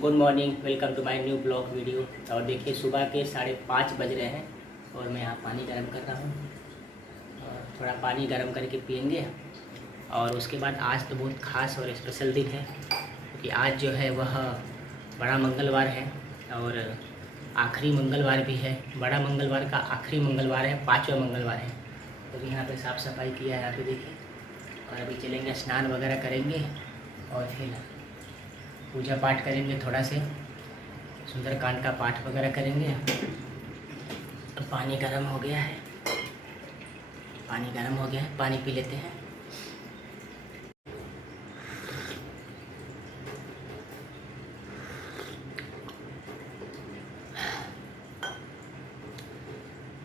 Good morning, welcome to my new blog video. और देखिए सुबह के 5:30 बज रहे हैं और मैं यहाँ पानी गर्म कर रहा हूँ और थोड़ा पानी गर्म करके पियेंगे। और उसके बाद आज तो बहुत ख़ास और स्पेशल दिन है क्योंकि आज जो है वह बड़ा मंगलवार है और आखिरी मंगलवार भी है। बड़ा मंगलवार का आखिरी मंगलवार है, 5वां मंगलवार है। तो यहाँ पे साफ़ सफाई किया है, यहाँ पे देखिए। और अभी चलेंगे, स्नान वगैरह करेंगे और फिर पूजा पाठ करेंगे, थोड़ा से सुंदरकांड का पाठ वगैरह करेंगे। तो पानी गर्म हो गया है, पानी पी लेते हैं।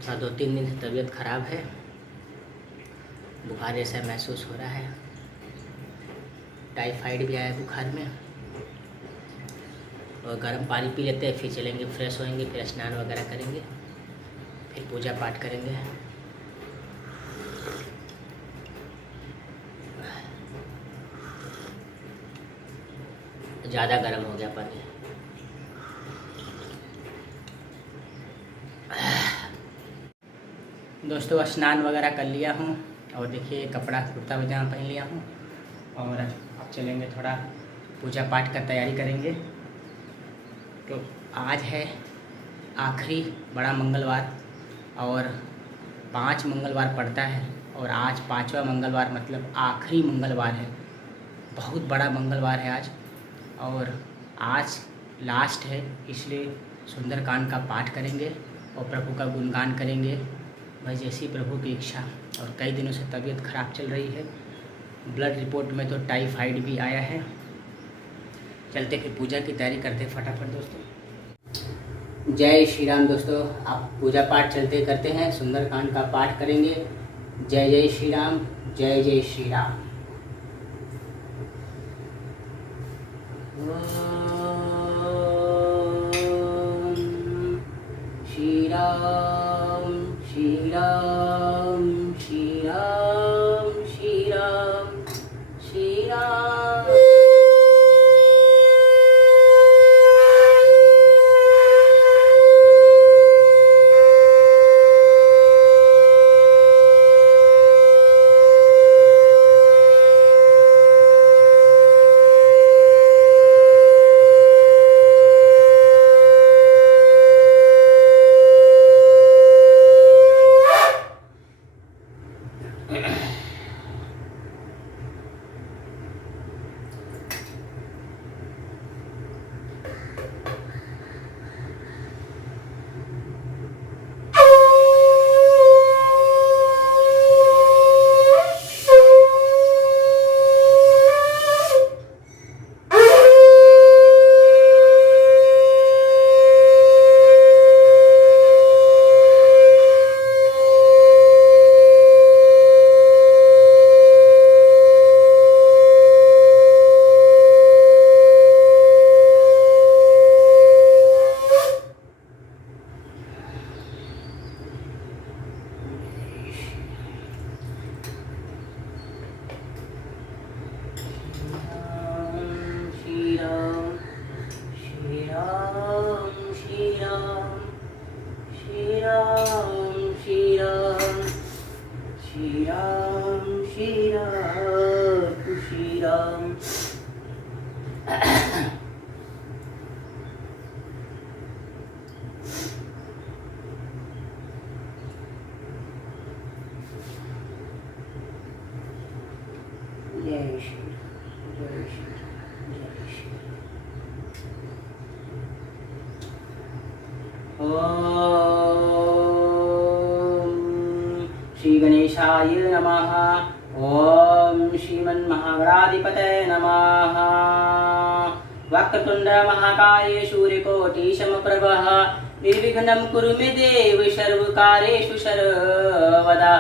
हाँ, 2-3 दिन से तबीयत ख़राब है, बुखार जैसा महसूस हो रहा है। टाइफाइड भी आया बुखार में। और गर्म पानी पी लेते हैं, फिर चलेंगे, फ्रेश होएंगे, फिर स्नान वगैरह करेंगे, फिर पूजा पाठ करेंगे। ज़्यादा गर्म हो गया पानी। दोस्तों, स्नान वगैरह कर लिया हूँ और देखिए कपड़ा कुर्ता पजामा पहन लिया हूँ और अब चलेंगे, थोड़ा पूजा पाठ का तैयारी करेंगे। तो आज है आखिरी बड़ा मंगलवार और 5 मंगलवार पड़ता है और आज 5वां मंगलवार मतलब आखिरी मंगलवार है। बहुत बड़ा मंगलवार है आज और आज लास्ट है, इसलिए सुंदरकांड का पाठ करेंगे और प्रभु का गुणगान करेंगे, बस जैसी प्रभु की इच्छा। और कई दिनों से तबीयत खराब चल रही है, ब्लड रिपोर्ट में तो टाइफाइड भी आया है। चलते फिर पूजा की तैयारी करते फटाफट दोस्तों। जय श्री राम दोस्तों, आप पूजा पाठ चलते करते हैं, सुंदरकांड का पाठ करेंगे। जय जय श्री राम, जय जय श्री राम। श्री राम श्री राम श्री राम श्री राम श्री राम। जय श्री जय श्री जय श्री। ओम श्री गणेशाय नमः। ओम श्रीमन्महागणाधिपतये नमः। वक्रतुंड महाकाय सूर्यकोटि समप्रभः निर्विघ्नं कुरु मे देव सर्वकार्येषु सर्वदा।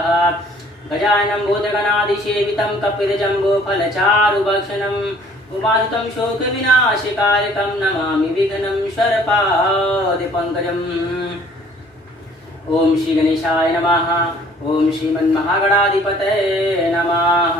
गजाननं भूतगणाधिसेवितं कपितजम्बोफलचारुभक्षणम् उमासुतं शोकविनाशकारकं नमामि विघ्नेश्वरपादपङ्कजम्। ओम श्री गणेशाय नमः। ओम श्रीमन्महागणाधिपतये नमः।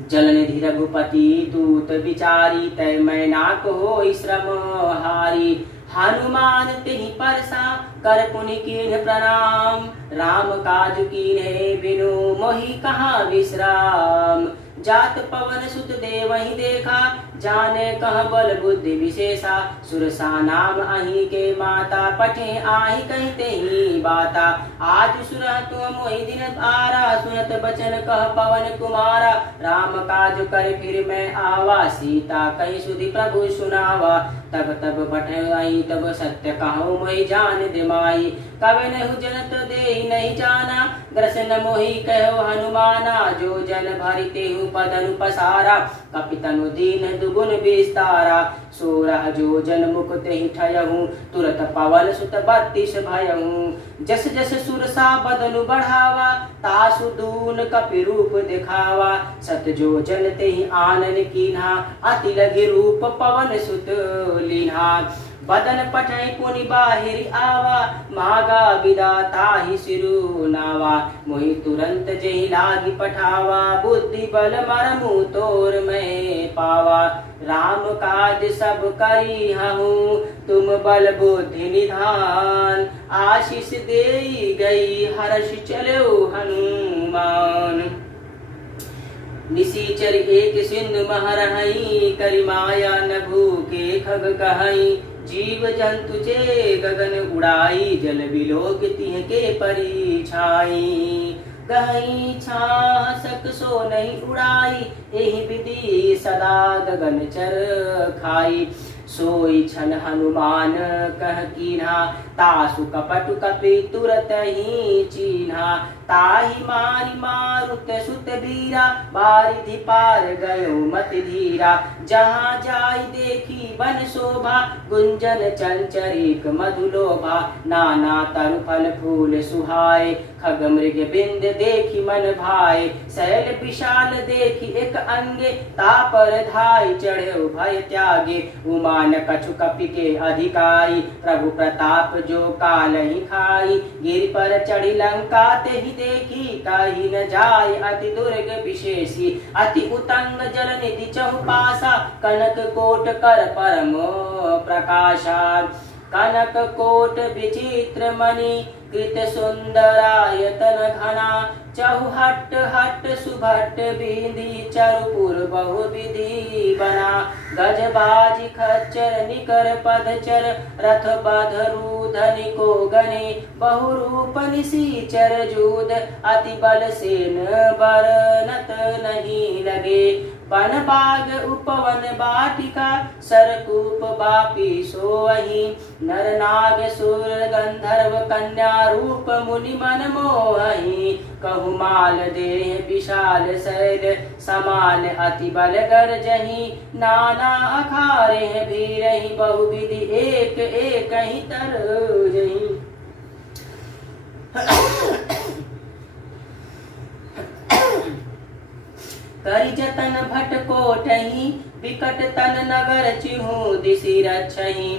जल निधि रघुपति दूत विचारी, तय मैनाक होई श्रम हारी। हनुमान तिहि परसा कर पुनि कीन्ह प्रणाम, राम काज कीन्हे बिनु मोहि कहाँ विश्राम। जात पवन सुत देवहि देखा, जाने कह बल बुद्धि विशेषा। सुरसा नाम अहि के माता, पठे आहि कहते ही बाता। आज सुरह तुम मोहि दिन आरा, सुनत बचन कह पवन कुमारा। राम काज कर फिर मैं आवा, सीता कहि सुधि प्रभु सुनावा। तब तब पठई तब सत्य कहूँ मोहि जान दिमाई। कवि नहु जनत देहि नहीं जाना, ग्रसन मोहि कहो हनुमाना। जो जन भरि तेहु पदनु पसारा, कपितनु दीन दुगुन विस्तारा। 16 जो जन मुख तेहि ठयहु, तुरत पवन सुत 32 भयहु। जस जस सुरसा बदनु बढ़ावा, तासु दून कपि रूप दिखावा। 7 जो जन तेहि आनन कीन्हा, अति लघि रूप पवन सुत लीन्हा। बदन पठै पुनि बाहिर आवा, मागा विदा ताहि सिरु नावा। मोहि तुरंत जेहि लागी पठावा, बुद्धि बल मरमु तोर मैं पावा। राम काज सब करी हूँ, तुम बल बुद्धि निधान। आशीष देई गई हर्ष चलो हनुमान। निसीचर एक सिंधु महरहई, करि माया न भूखे खग कहई। जीव जंतु जे गगन उड़ाई, जल बिलोक तिह के परिछाई। गहई छासक सो नहीं उड़ाई, एहि विधि सदा गगन चर खाई। सोई छन हनुमान कह कीन्हा, तासु कपटु कपि तुरत ही चीन्हा। ताहि मारि मारुत सुत वीरा, बारिधि पार गयो मति धीरा। जहाँ जाई देखी वन शोभा, गुंजन चंचरिक मधुलोभा। नाना तरु फल फूल सुहाए, खग मृग बिंद देखी मन भाए। शैल विशाल देखी एक अंगे, तापर धाई चढ़े भय त्यागे। उमान कछु कपि के अधिकारी, प्रभु प्रताप जो काल ही खाई। गिर पर चढ़ी लंका तेहि देखी, कहीं न जाय अति दुर्ग विशेषी। अति उतंग जल निधि चहुपासा, कनक कोट कर परम प्रकाशा। कनक कोट विचित्र मणि, कृत सुंदरायतन घना। चहुहट हट सुभट बिंदी, चरुपुर बहु विधि बना। गजबाजी खच्चर निकर पदचर, रथ बधरु धनिको गने। बहुरूप निसीचर जूद, अति बल सेन बरनत नहीं लगे। वन बाग उपवन बाटिका, सरकूप बापी सोअहि। नर नाग सुर गंधर्व कन्या, रूप मुनि मन मोहि। कहु माल देह विशाल शैल, समान अति बल गर्जहि। नाना अखारे भीरहि, बहुविधि एक एक ही तरजहि। करि जतन भट कोटहि, विकट तन नगर चिहु दिशि रक्षहि।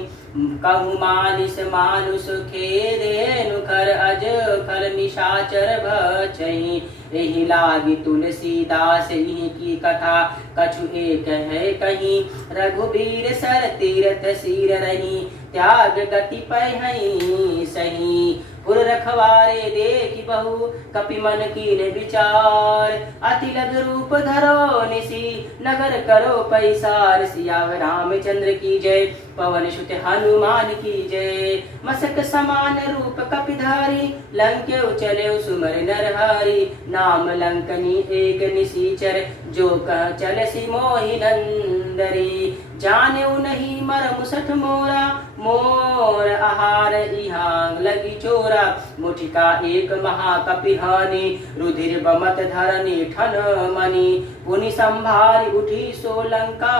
कहु मानिस मानुष खेदेनु, खर अज खल निशाचर भक्षहि। एहि लागी तुलसीदास इहि की कथा, कछु एक है कहीं। रघुबीर सर तीरथ सिर रही, त्याग गति पहि सही। पुर रखवारे देखि बहु, कपि मन कीन विचार। अति लघु रूप धरो निसी, नगर करो पैसार। सियाव रामचंद्र की जय, पवन सुत हनुमान की जय। मसक समान रूप कपिधारी, लंकेउ चले सुमर नरहारी। नाम लंकनी एक निसीचर, जो कह चलसि मोहि नंदरी। जानेउ नहीं मरमु सठ मोरा, मोर आहार इहां लगी चोरा। मुठिका एक महाकपिहानि, रुधिर बमत धरनी ठन मनी। पुनि संभारी उठी सो लंका,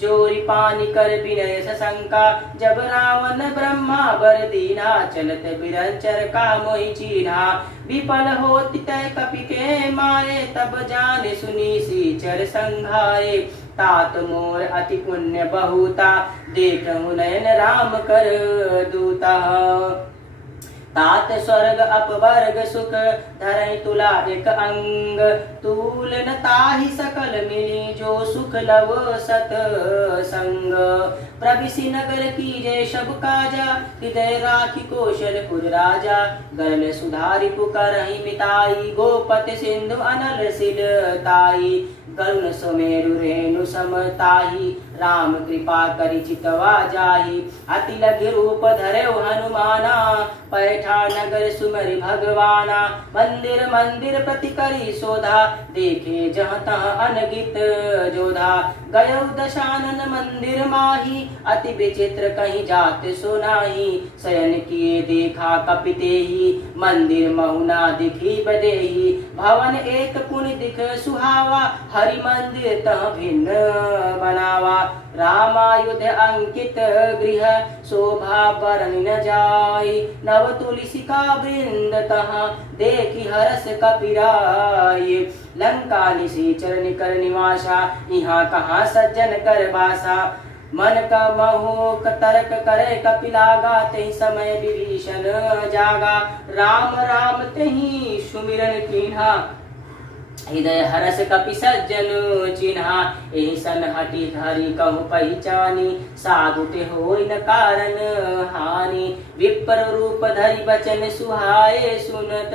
जोरी पानी कर विनय सशंका। जब रावण ब्रह्मा बर दीना, चलत बिरंचर का मोहि चीन्हा। विफल होति तय कपि के मारे, तब जाने सुनी सीचर संघारे। तात मोर अति पुण्य बहुता, देखहु नयन राम कर दूता। तात स्वर्ग अपवर्ग सुख धरई तुला एक अंग तूल न ताहि सकल मिली जो सुख लव सत संग प्रविशि नगर की जय शब काजा हृदय राखी कौशलपुर राजा गरल सुधारि पुकारहि मिताई गोपति सिंधु अनल सिल ताई गरुण सुमेरु रेणु समताही राम कृपा करि चितवा जाहि अति लघु रूप धरौ हनुमाना पैठा नगर सुमरि भगवाना मंदिर मंदिर प्रति करी शोधा देखे जहाँ तहाँ अनगित जोधा गयौ दशानन मंदिर माही अति विचित्र कहीं जात सुनाही शयन किए देखा कपितेही मंदिर महुना दिखी बदेही भवन एक पुनि दिख सुहावा हरि मंदिर तह भिन्न बनावा रामायुध अंकित गृह शोभा बरन न जाय नव तुलसिका वृंद तहाँ देखी हरस कपिराय लंका निशाचर निकर निवासा यहाँ कहाँ सज्जन कर बासा मन का मोह तर्क करे कपिलागा तेहि समय विभीषण जागा राम राम तेहि सुमिरन कीन्हा हृदय हरस कपि सज्जन चिन्हा एहि सन हटि धरि कहु पहिचानी साधु ते होय न कारण हानि विप्र रूप धरि बचन सुहाए सुनत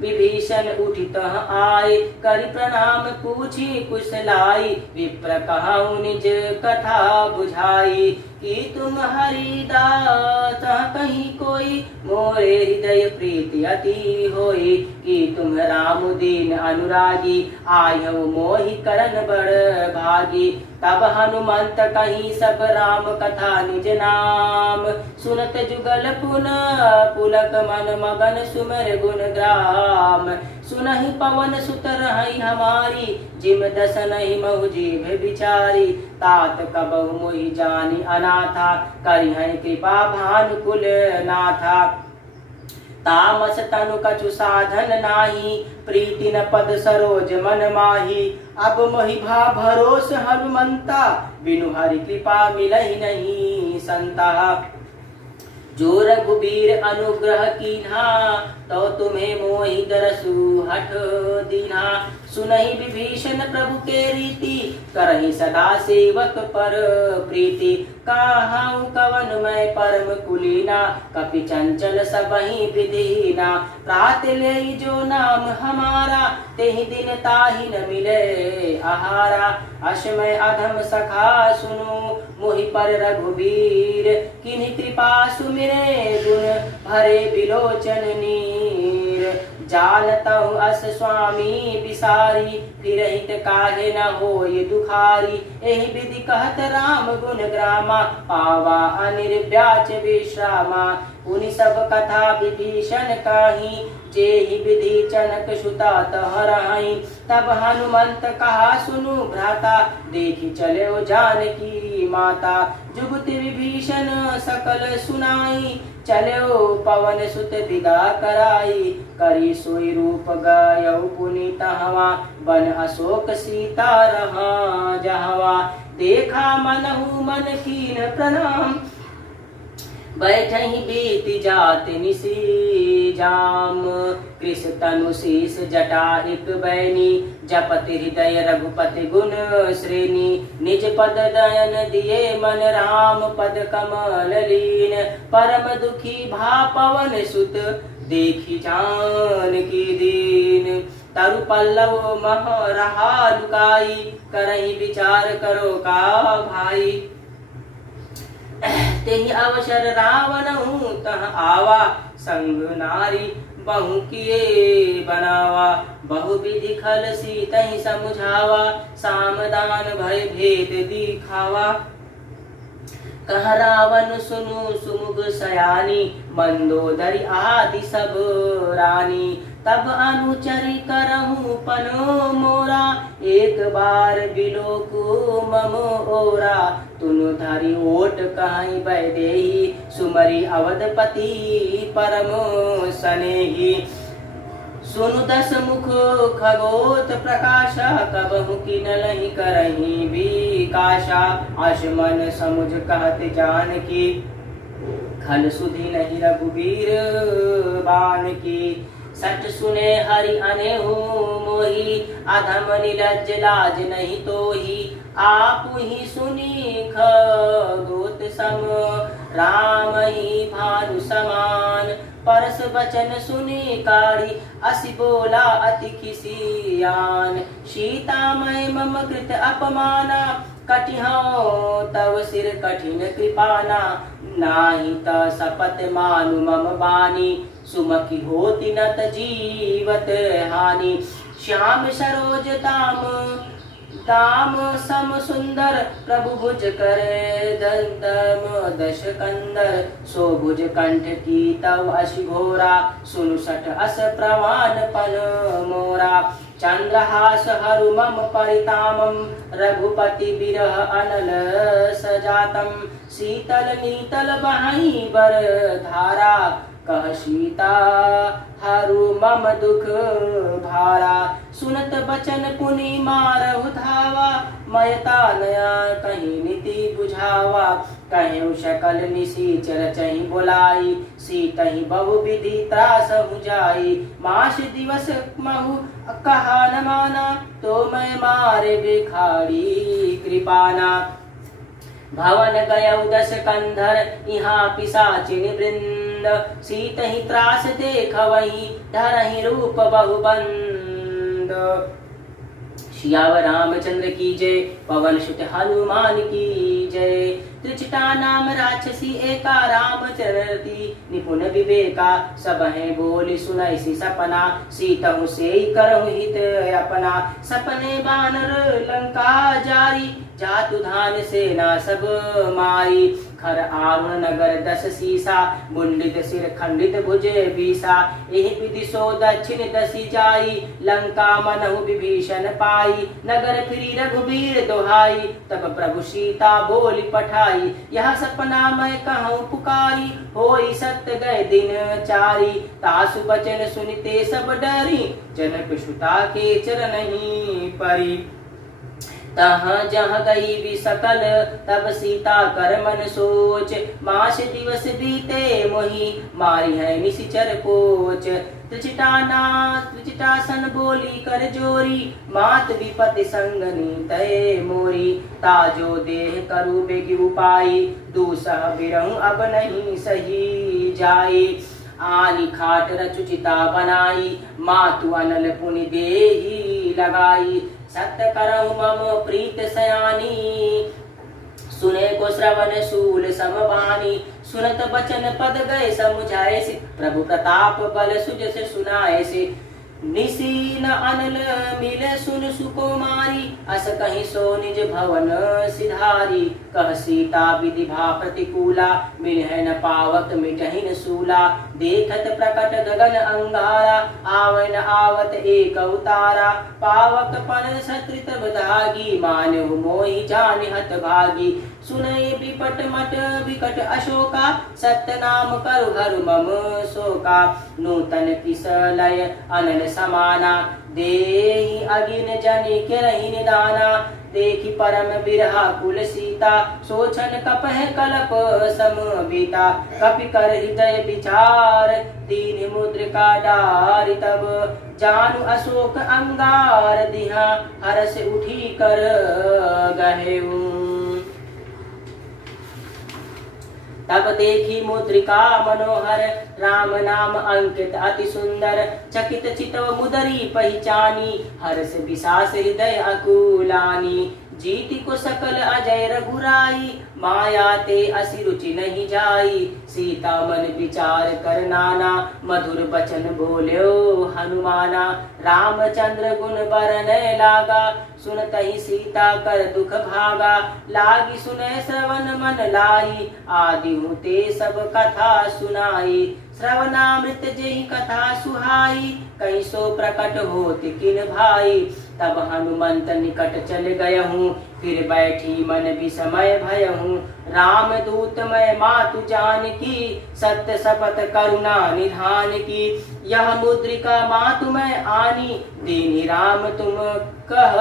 विभीषण उठि तह आए करि प्रणाम पूछी कुशलाई विप्र कहु निज कथा बुझाई कि तुम हरिदास कहीं कोई मोरे हृदय प्रीति अति होई कि तुम राम दीन अनुरागी आयु मोहि करन बड़ भागी तब हनुमंत कहीं सब राम कथा निज नाम सुनत जुगल पुन पुलक मन मगन सुमर गुण ग्राम सुनहि पवन सुत रहि हमारी जिम दसनहि महु जीभ बिचारी तात कबहु मोहि जानी अनाथा करिहै कृपा भानुकुल नाथा तामस तनु कछु साधन नाही प्रीति न पद सरोज मन माही अब मोहि भा भरोस हनुमंता बिनु हरि कृपा मिलहि नहीं संता जो रघुबीर अनुग्रह कीन्हा तो तुम्हें मोहि दरसु हठ दीन्हा सुनहि विभीषण प्रभु के रीति करहि सदा सेवक पर प्रीति काहू कवन मैं परम कुलीना कपि चंचल सबहि विधीना प्रात ले जो नाम हमारा तेहि दिन ताहि न मिले आहारा अश्मय अधम सखा सुनु मोहि पर रघुबीर किन्हि कृपा सुमिरे गुण भरे बिलोचन नीर जानतहु अस स्वामी बिसारी फिरहित काहे न होय दुखारी एहि विधि कहत राम गुण ग्रामा पावा अनिर्व्याच विश्रामा पुनि सब कथा विभीषण काही जेहि विधि जनक सुता तह रहाई तब हनुमंत कहा सुनु भ्राता देखि चलो जानकी माता जुगति विभीषण सकल सुनाई चलो पवन सुत विदा कराई करी सोई रूप गयौ पुनि तहवा बन अशोक सीता रहा जहवा देखा मनहु मन कीन प्रणाम बैठहि बीत जात निसी जाम कृष तनु शीस जटा एक बैनी जपति हृदय रघुपति गुण श्रेणी निज पद दयन दिए मन राम पद कमल लीन परम दुखी भा पवन सुत देखी जान की दीन तरु पल्लव मह रहा लुकाई करहि विचार करो का भाई तेहि अवसर रावण तह आवा संग नारी बहु किए बनावा बहु विधि खल सीतहि समुझावा सामदान भय भेद दिखावा कह रावण सुनु सुमुग सयानी मंदोदरी आदि सब रानी तब अनुचरी करहु पनो मोरा एक बार बिलोकु मम ओरा तुनु धरि ओट कहीं बैदेही सुमरी अवधपति परम सनेही सुनु दस मुख खगोत प्रकाशा कबहु किनलहि करहि विकाशा आशमन समुझ कहत जानकी खल सुधि नहीं रघुबीर बान की। सच सुने हरि अनेहु मोहि, अधम निलज्ज लाज नहीं तोहि। आप ही सुनी खगोत सम, राम ही भानु समान। परस वचन सुनी काढ़ी, असि बोला अति खिसियान। सीता मैं मम कृत अपमाना, कटिहौ तव सिर कठिन कृपाना। नाही त सपत मानु मम बानी, सुमखि होति नत जीवत हानि। श्याम सरोज दाम सम सुंदर, प्रभु भुज करे दंतम दश कंदर। सो भुज कंठ की तव अशि घोरा, सुनु सठ अस प्रवान पन मोरा। चंद्रहास हरु मम परितामम, रघुपति बिरह अनल सजातम। शीतल नीतल बहई बर धारा, कह सीता हरु मम दुख भारा। सुनत बचन पुनि मारहु धावा, मयता नया कहीं नीति बुझावा। कहु सकल निशिचर चहि बोलाई, सीतहि बहु विधि त्रास बुझाई। मास दिवस महु कहा न माना, तो मैं मारे भिखारी कृपाना। भवन गयउ दस कंधर, यहाँ पिशाचिनि वृंद। सीतहि त्रास देखवहि, धरहि रूप बहुबंद। सियावर रामचंद्र की जय, पवन सुत हनुमान की जय। त्रिजटा नाम राक्षसी एका, रामचरति निपुण विवेका। सबहें बोली सुनैसी सपना, सीतहु सेई करहु हित अपना। सपने बानर लंका जारी, जातु धान सेना सब मारी। खर आरुण नगर दस सीसा, मुंडित सिर खंडित भुजे बीसा। एहि विधि सो दक्षिण दसी जाई, लंका मनहु विभीषण पाई। नगर फिरी रघुबीर दोहाई, तब प्रभु सीता बोली पठाई। यह सपना मैं कहूँ पुकारी, होई सत्य गए दिन चारी। तासु बचन सुनिते सब डरी, जनक सुता के चरणहि परी। तहाँ जहाँ गई भी सकल, तब सीता कर मन सोच। मास दिवस बीते मोहि, मारी है निशिचर पोच। त्रिजटासन बोली कर जोरी, मात विपति संगनी तय मोरी। ताजो देह करु बेगी उपाई, दूसह बिरहु अब नहीं सही जाई। आनी खाट रचुचिता बनाई, मातु अनल पुनि देहि लगाई। सत्य करहु मम प्रीत सयानी, सुने को श्रवण शूल समबानी। सुनत बचन पद गए समुझाए से, प्रभु प्रताप बल सुज से सुनाए से। निसीन अनल मिले सुन सुकुमारी, अस कहीं सो निज भवन सिधारी। कह सीता विधि भा प्रतिकूला, मिलह न पावक मिटहि न सूला। देखत प्रकट गगन अंगारा, आवन आवत एक अवतारा। पावक पन सत्रित बधागी, मानहु मोहि जान हत भागी। सुनय विपट मट विकट अशोका, सत्य नाम करु हरु मम शोका। नूतन किस लय अनल समाना, देहि अगिन जनि केरहि निदाना। देखि परम बिरहा कुल सीता, सोचन कपह कलप सम बीता। कपि कर हृदय विचार, दीन मुद्रिका डारि तब। जानु अशोक अंगार दिहा, हरस उठी कर गहेऊ। तब देखी मुद्रिका मनोहर, राम नाम अंकित अति सुंदर। चकित चितव मुदरी पहचानी, हर्ष विशास हृदय अकुलानी। जीति को सकल अजय रघुराई, माया ते असी रुचि नहीं जाई। सीता मन विचार कर नाना, मधुर बचन बोल्यो हनुमाना। रामचंद्र गुण बरनय लागा, सुनतहि सीता कर दुख भागा। लागी सुने श्रवण मन लाई, आदि ते सब कथा सुनाई। श्रवणामृत जेहि कथा सुहाई, कैसो प्रकट होत किन भाई। तब हनुमंत निकट चल गयहूँ, फिर बैठी मन विस्मय भयहूँ। राम दूत मैं मातु जानकी, सत्य शपथ करुणा निधान की। यह मुद्रिका मातु मैं आनी, दीनी राम तुम कह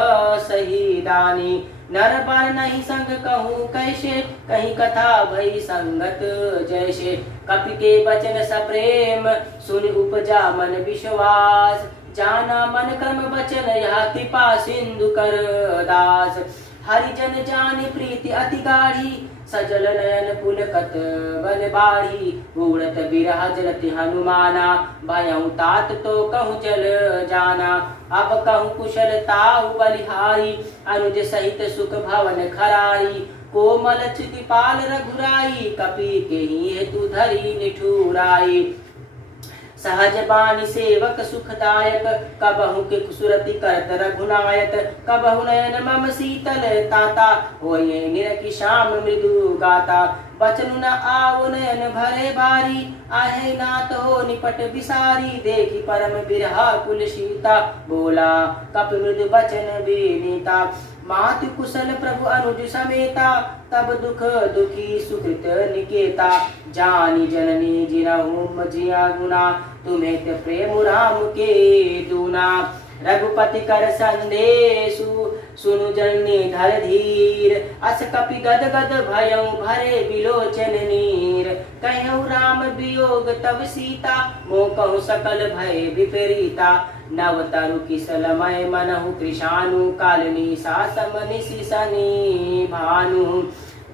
सही दानी। नर पर नहीं संग कहूँ कैसे, कहीं कथा भई संगत जैसे। कपि के वचन सप्रेम, सुन उपजा मन विश्वास। जाना मन क्रम वचन, यह कृपा सिंधु कर दास। हरिजन जान प्रीति अति गाढ़ी, सजल नयन पुलकत बल बाढ़ी। उड़त बिरह जलति हनुमाना, भयउ तात तो कहूँ चल जाना। अब कहूँ कुशल ताऊ बलिहारी, अनुज सहित सुख भवन खराई। कोमल चितिपाल रघुराई, कपि के ही हेतु धरी निठुराई। सहज बानी सेवक सुखदायक, कबहु के सुरति करत रघुनायक। कबहु नयन मम शीतल ताता, होये निरखि श्याम मृदु गाता। बचनु न आओ नयन भरे बारी, आहे नाथ हो निपट बिसारी। देखी परम बिरहा कुल सीता, बोला कपि मृदु बचन विनीता। मातु कुशल प्रभु अनुज समेता, तब दुख दुखी सुकृत निकेता। जानी जननी जिनहु मजिया गुना, तुम्हें ते प्रेम राम के दूना। रघुपति कर संदेशु, सुनु जननी धर धीर। अस कपि गद गद भयउ, भरे बिलोचन नीर। कहु राम वियोग तब सीता, मोह कहु सकल भय विपरीता। नव तरु किसलमय मनहु कृशानु, कालनी सासम निशि शनि भानु।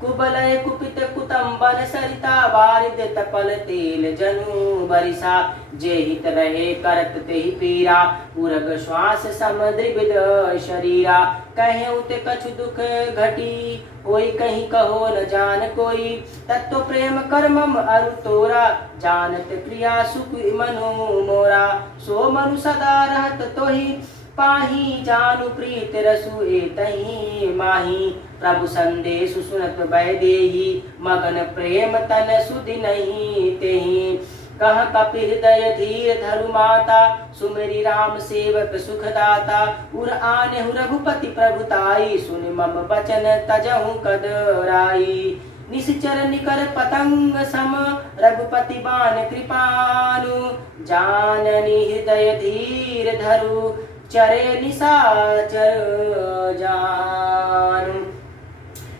कुबलय कुपित कुतंबन सरिता, बारिद तपल तेल जनु बरिसा। जे हित रहे करत तेहि पीरा, उरग श्वास समद्रिविद शरीरा। कहे उते कछु दुख घटी, होई कहीं कहो न जान कोई। तत्व प्रेम कर्मम अरु तोरा, जानत प्रिया सुख मनु मोरा। सो मनु सदा रहत तोहि, पाही जानु प्रीत रसु एतहि माही। प्रभु संदेशु सुनत वैदेही, मगन प्रेम तन सुधि नहीं तेहि। कह कपि हृदय धीर धरु माता, सुमेरी राम सेवक सुखदाता। उर आनेहु रघुपति प्रभुताई, सुनि मम बचन तजहु कदराई। निश्चर निकर पतंग सम, रघुपति बाण कृपानु। जाननी हृदय धीर धरु, चरे निशाचर जानु।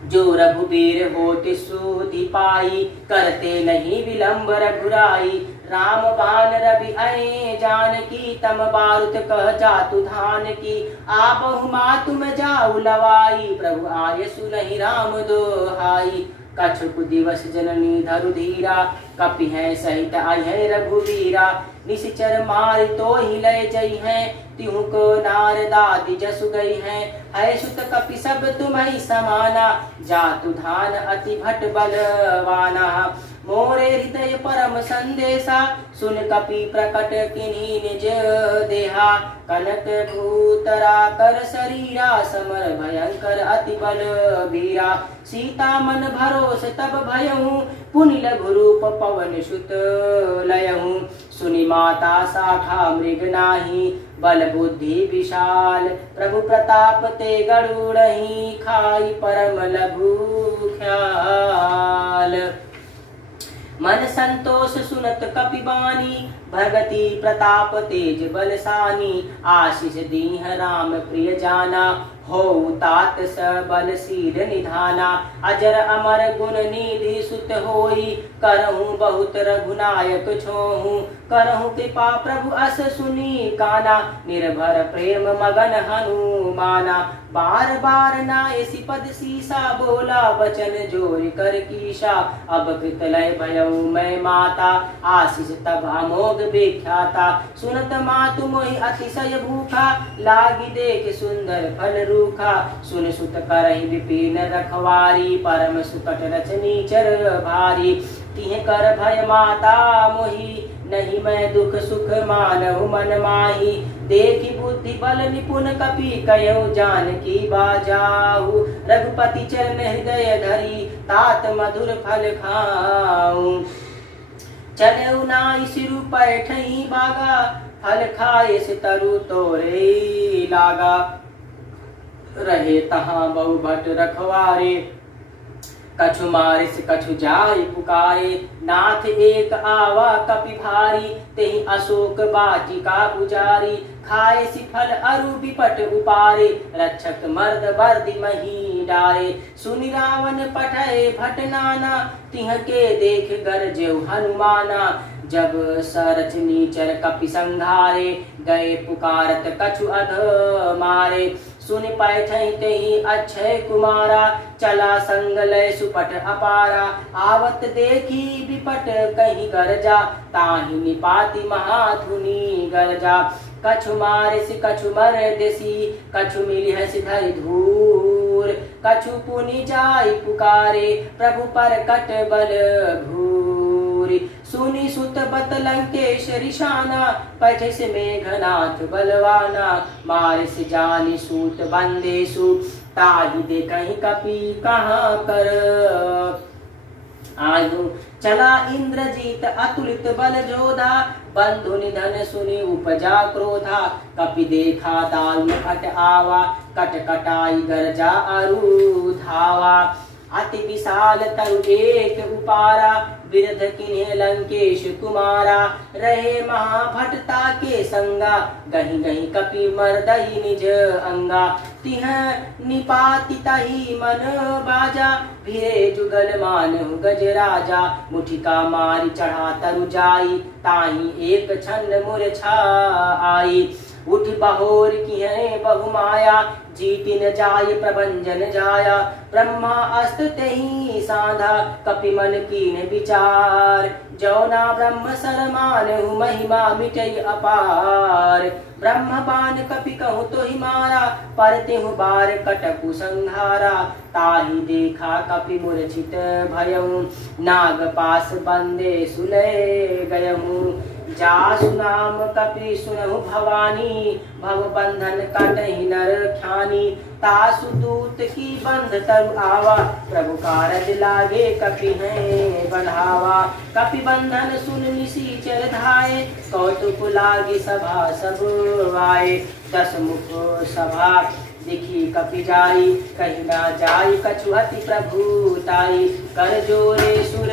जो रघुबीर होति सूधि पाई, करते नहीं विलंब रघुराई। राम बाण रवि अये जानकी, तम बारुत कह जातु धान की। आपहु मातु में जाऊ लवाई, प्रभु आर्य सुनहि राम दोहाई। कछुक दिवस जननी धरु धीरा, कपि है सहित आई है रघुवीरा। निश्चर मार तो ही लय जई है, तिहु को नार दादी जसु गई है। है सुत कपि सब तुम्हि समाना, जातु धान अति भट बलवाना। मोरे हृदय परम संदेशा, सुन कपि प्रकट किन्हीं निज देहा। कनक भूतरा कर शरीरा, समर भयंकर अति बल बीरा। सीता मन भरोस तब भयहूँ, पुनि लघु रूप पवन सुत लयहूँ। सुनि माता शाखा मृग नाही, बल बुद्धि विशाल। प्रभु प्रताप ते गरुड़हि, खाई परम लघु ख्याल। मन संतोष सुनत कपि बानी, भगति प्रताप तेज बलसानी। आशीष दीह राम प्रिय जाना, हो तात सबल शीर निधाना। अजर अमर गुण निधि सुत होई, करहूँ बहुत रघुनायक छोहूँ। करहूँ कृपा प्रभु अस सुनी काना, निर्भर प्रेम मगन हनुमाना। बार बार नायसी पद सीसा, बोला वचन जोर कर कीशा। अब कृत लय भयउ मैं माता, आशीष तब अमोघ विख्याता। सुनत मातु मोहि अतिशय भूखा, लागी देख सुंदर फल रूखा। सुन सुत करहि विपिन रखवारी, परम सुकट रचनी चर भारी। तिह कर भय माता मोहि, नहीं मैं दुख सुख मानहु मन माही। देखी बुद्धि बल निपुण कपि, कयउ जानकी बाजाहु। रघुपति चरण हृदय धरी, तात मधुर फल खाऊं। चलऊ नाई सिरु पैठई बागा, फल खाए से तरु तोरे लागा। रहे तहाँ बहु भट रखवारे। कछु मारिस कछु जाय पुकारे, नाथ एक आवा कपि भारी। तेहि अशोक वाटिका पुजारी, खाए सिफल अरु विपट उपारे। रक्षक मर्द वर्दि मही डारे, सुनि रावण पठय भट नाना। तिह के देख गरजेउ हनुमाना, जब सरच नीचर कपि संघारे। गए पुकारत कछु अध मारे, सुन पैठहि तेहि अक्षय कुमारा। चला संग लय सुपट अपारा, आवत देखी विपट कहीं गरजा। ताहि निपाति महाधुनि गरजा, कछु मारिस कछु मर देसी। कछु मिलिहसि धरि धूर, कछु पुनि जाय पुकारे। प्रभु पर कट बल भूरि, सुनि सुत बत लंकेश रिशाना। पैठिस मेघनाथ बलवाना, मारिस जानि सूत बंदेसु। ताहि देखहि कपि कहाँ कर आयु। चला इंद्रजीत अतुलित बल जोधा, बंधु निधन सुनि उपजा क्रोधा। कपि देखा दारुण हट आवा, कट कटाई गरजा अरु धावा। अति विशाल तरु एक उपारा, बिरध किन्हे लंकेश कुमारा। रहे महाभटता के संगा, गही गही कपि मर्दई निज अंगा। तिह निपाति तहि मन बाजा, भिरे जुगल मानहु गज राजा। मुठिका मारी चढ़ा तरु जाई, ताहि एक छन मूर्छा आई। उठ बहोर किहै बहु माया, जीति न जाय प्रभंजन जाया। ब्रह्मा अस्त्र तेहि साधा, कपि मन कीन विचार। जौना ब्रह्म सरमानहु महिमा मिटई अपार। ब्रह्म बाण कपि कहूँ तोहि मारा, पर तेहु बार कटकु संहारा। ताहि देखा कपि मूर्छित भयउ, नाग पास बंदे सुलय गयहु। जासु नाम कपि सुनहु भवानी, भव बंधन कटहि नर ख्यानी। तासु दूत की बंध तरु आवा, प्रभु कारज लागे कपि हैं बढ़ावा। कपि बंधन सुन निसीचर धाये, कौतुक लागी सभा सब आए। दस मुख सभा दिखी कपि जाई, कहीं ना जाई कछु अति प्रभुताई। कर जोरे सुर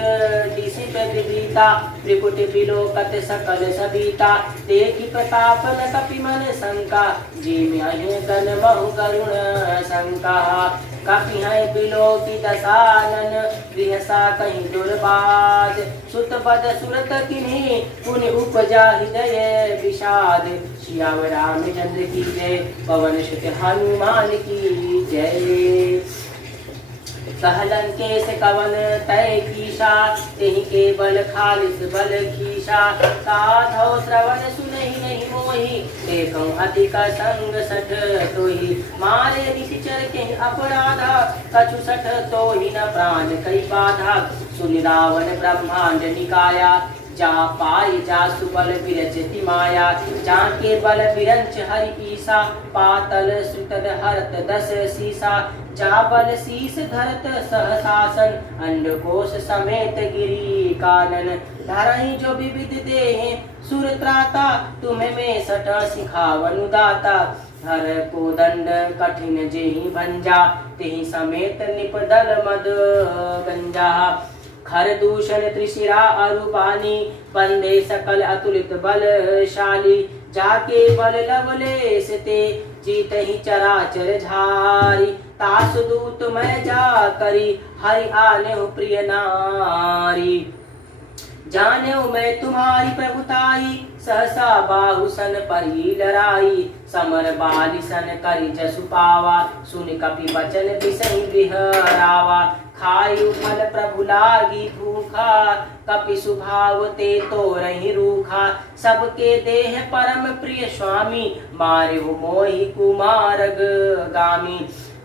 दिसित विदिता, त्रिपुट बिलोकत सकल सबीता। देखि प्रताप न कपि मन शंका, जिमि अहि गन बहु करुण शंका। कपि हैं बिलोकी दसानन, गृहसा कहीं दुर्बाद। सुत बद सुरत किन्हीं, पुनि उपजा हृदय विषाद। सियावर रामचंद्र की जय, पवन सुत हनुमान की जय। कहलन केस कवन तय कीशा, तेहि के बल खालिस बल खीशा। साधौ श्रवण सुनहि नहीं मोहि, देखौ अधिक संग सठ तोहि। मारे निशिचर के अपराधा, कछु सठ तोहि न प्राण कई बाधा। सुनि रावण ब्रह्मांड निकाया, जा पाई जा सुबल विरचति माया। जाके बल विरंच हरि ईसा, पातल सुतद हरत दस सीसा। जा बल शीस धरत सहसासन, अंडकोश समेत गिरी कानन। धरहि जो विविध देहि सुर त्राता, तुम्हें में सट सिखावनु दाता। हर को दंड कठिन जेहि भंजा, तेहि समेत निपदल मद गंजा। खर दूषण त्रिशिरा अरूपानी, बंदे सकल अतुलित बलशाली। जाके बल लवलेश ते, जीत ही चराचर झारी। तासु दूत मैं जा करी, हरि आनेहु प्रिय नारी। जानेहु मैं तुम्हारी प्रभुताई, सहसा बाहु सन परी लड़ाई। समर बाली सन करि जसु पावा, सुनि कपि वचन बिसहि बिहरावा। खायु फल प्रभु लागी भूखा, कपि सुभाव ते तोरहि रूखा। सबके देह परम प्रिय स्वामी, मारेहु मोहि कुमारग गामी।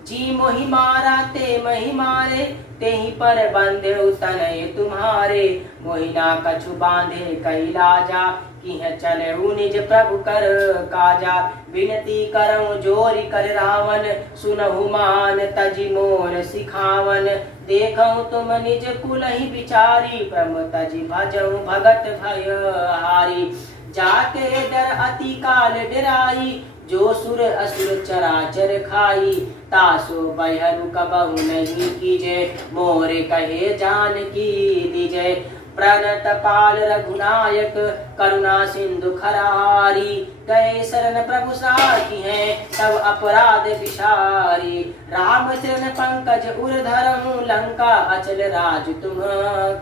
जी मोहि मारा ते महि मारे, तेहि पर बंधेउ तनय तुम्हारे। मोहि ना कछु बांधे कैलाजा, किह चलहु निज प्रभु कर काजा। विनती करऊँ जोरि कर रावण, सुनहु मान तजि मोर सिखावन। देखऊँ तुम निज कुलहि विचारी, प्रम तजि भजऊँ भगत भयहारी। जाके डर अति काल डराई, जो सुर असुर चराचर खाई। तासो बहरु कबहु नहीं कीजे, मोरे कहे जानकी दीजे। प्रणत पाल रघुनायक करुणा सिंधु खरारी, गए शरण प्रभु साखी है तब अपराध विसारी। राम चरण पंकज उर धरहूँ, लंका अचल राज तुम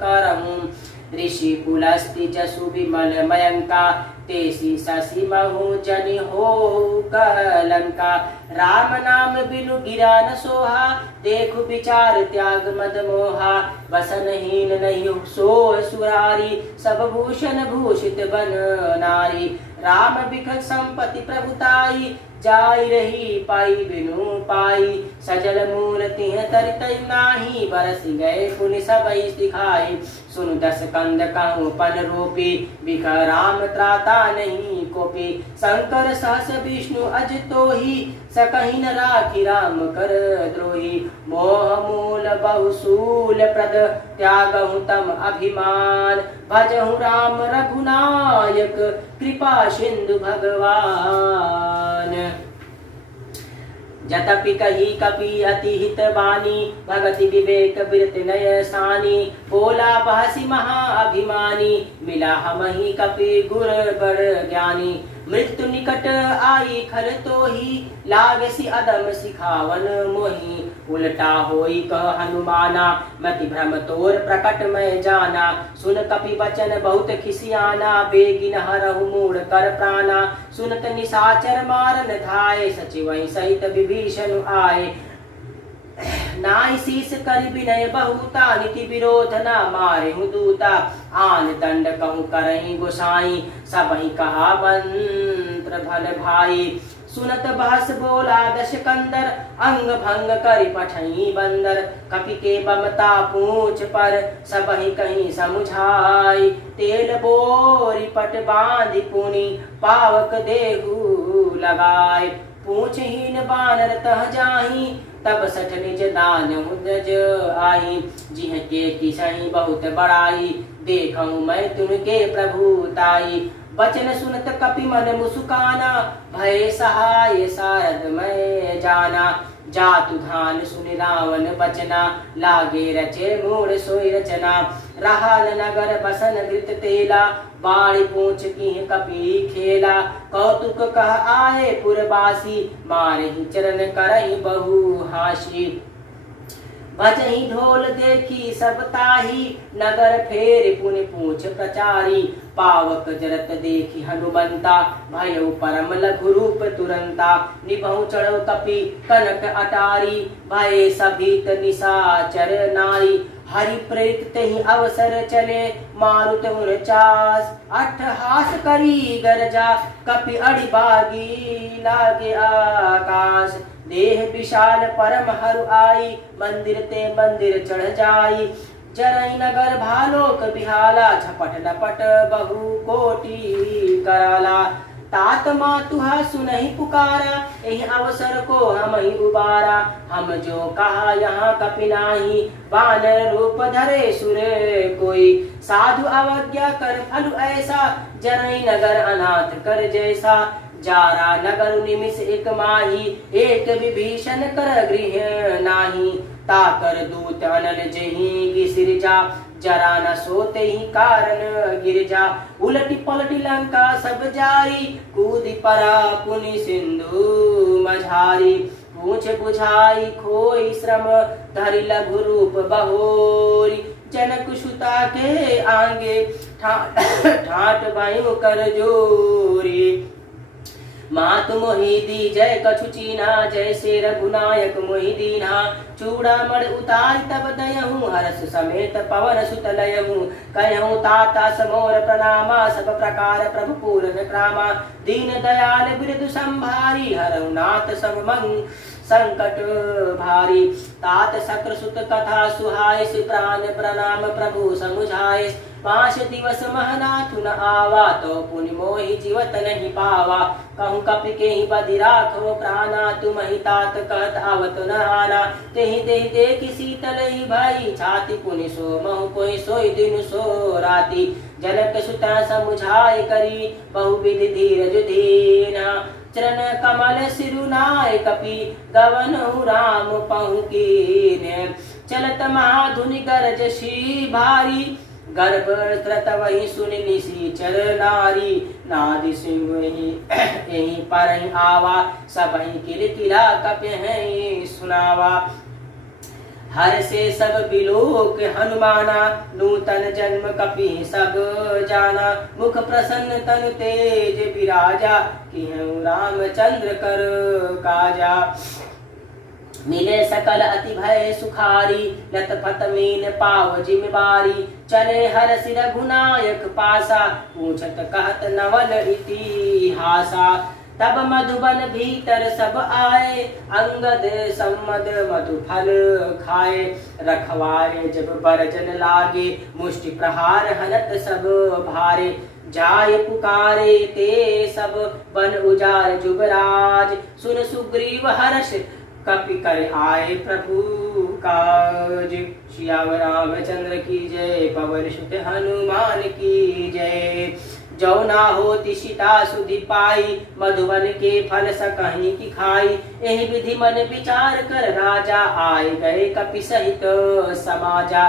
करहूँ। ऋषि पुलस्ति जसु विमल मयंका, तेसी शशि महु जनि हो कलंका। राम नाम बिनु गिरा न सोहा, देखु विचार त्याग मद मोहा। वसनहीन नहीं सो सुरारी, सब भूषण भूषित बन नारी। राम बिखर संपत्ति प्रभुताई, जाई रही पाई बिनु पाई। सजल मूर्ति तरित नाही, बरस गए पुनि सबई सिखाई। सुन दस कंद कहूँ पन रूपी, बिख राम त्राता नहीं कोपी। शंकर सहस विष्णु अज तोहि, सकहि न राखी राम कर द्रोही। मोह मूल बहुसूल प्रद, त्यागहु तम अभिमान। भजहु राम रघुनायक, कृपा सिंधु भगवान। जतपि कही कपि अति हित बानी, भगति विवेक बिरत नय सानी। बोला बहसी महा अभिमानी, मिला हमहि कपि गुर बड़ ज्ञानी। मृत्यु निकट आई खल तोहि, लागसी अदम सिखावन मोहि। उल्टा होई कह हनुमाना, मति भ्रम तोर प्रकट मैं जाना। सुन कपि बचन बहुत खिसियाना, बेगिन हरहु मूढ़ कर प्राणा। सुनत निशाचर मारन धाये, सचिवहि सहित विभीषण आए। नाई शीस कर विनय बहुता, नीति विरोध न मारे दूता। आन दंड कहूँ करहि गोसाई, सबहि कहा मंत्र भल भाई। सुनत बहस बोला दश कंदर, अंग भंग करि पठई बंदर। कपि के बमता पूछ पर, सबहि कहीं समुझाई। तेल बोरी पट बांधि पुनि, पावक देहु लगाए। पूछहीन बानर तह जाही, तब सठ निज दान हुदज आई। जिह के किसहि बहुत बड़ाई, देखऊँ मैं तुमके प्रभुताई। वचन सुनत कपि मन मुसुकाना, भय सहाय सारद मैं जाना। जातु धान सुनि रावण बचना, लागे रचे मूढ़ सोई रचना। रहाल नगर बसन घृत तेला, बाड़ी पूछ की कपि खेला। कौतुक कह आए पुरवासी, मारहि चरण करहि बहु हासी। बजहि ढोल देखी सब ताही, नगर फेर पुनि पूछ प्रचारी। पावक जरत देखी हनुमंता, भयउ परम लघु रूप तुरंता। निभउ चढ़उ कपि कनक अटारी, भये सभीत निशाचर नारी। हरि प्रेरित तेहि अवसर चले, मारुत 49 अट्ठहास करी गरजा। कपि अड़ि बागी लागे आकाश, देह विशाल परम हरु आई। मंदिर ते मंदिर चढ़ जाई, जरई नगर भालोक बिहाला। झपट लपट बहु कोटि कराला, तात मातुहा सुनहि पुकारा। एहि अवसर को हमहि उबारा, हम जो कहा यहाँ कपि नाही। बानर रूप धरे सुर कोई, साधु अवज्ञा कर फल ऐसा। जरई नगर अनाथ कर जैसा, जारा नगर निमिष एक माही। एक विभीषण कर गृह नाही, ताकर दूत अनल जही गिसिरजा। जरा न सोते ही कारण गिरजा, उलटी पलटी लंका सब जाई। कूदि परा पुनि सिंधु मझारी, पूछ बुझाई खोई श्रम। धरि लघु रूप बहोरी, जनक सुता के आगे। ठाट बायु कर जोरी, मात मोहि दी जय कछु चीना। जैसे रघुनायक मोहि दीना, चूड़ामणि उतारि तब दयहूँ। हरस समेत पवन सुत लयहूँ, कहूँ ताता समोर प्रणामा। सब प्रकार प्रभु पूरन क्रामा, दीन दयाल बिरदु संभारी। हरहु नाथ सब मंग संकट भारी। तात शक्र सुत कथा सुहाय, प्राण प्रणाम प्रभु समुझाय। 5 दिवस महनाथु न आवा, तो पुनि मोहि जीवत नहीं पावा। कहूँ कपि केहि बधि राखो प्राणा, तुमहि तात कहत आवत न आना। तेहि देहि देखि शीतल ही भई, छाति पुनि सो महु कोई सोई दिन सो राति। जनक सुता समुझाय करी, बहुविधि धीरज दीना। चरण कमल सिरुनाय कपि गवनु राम पहु कीन्ह चलत महाधुनि गरज शी भारी गर्भ त्रत वही सुनि निशिचर नारी नादि सिंह यही पर आवा सबहि किलकिला कपि सुनावा हर से सब बिलोक हनुमाना नूतन जन्म कपि सब जाना मुख प्रसन्न तनु तेज विराजा किहु रामचंद्र कर काजा मिले सकल अति भय सुखारी लत फत मीन पाव जिम्मेवारी चले हर सिर रघुनायक पासा पूछत कहत नवल इतिहासा तब मधुबन भीतर सब आए अंगद सम्मद मधु फल खाए रखवारे जब बरजन लागे मुष्टि प्रहार हनत सब भारे जाय पुकारे ते सब बन उजार जुगराज सुन सुग्रीव हर्ष कपि कर आए प्रभु काज सियावर रामचंद्र की जय पवन सुत हनुमान की जय जो ना होती सीता सुधि पाई मधुबन के फल सकहीं की खाई यही विधि मन विचार कर राजा आए गए कपि सहित समाजा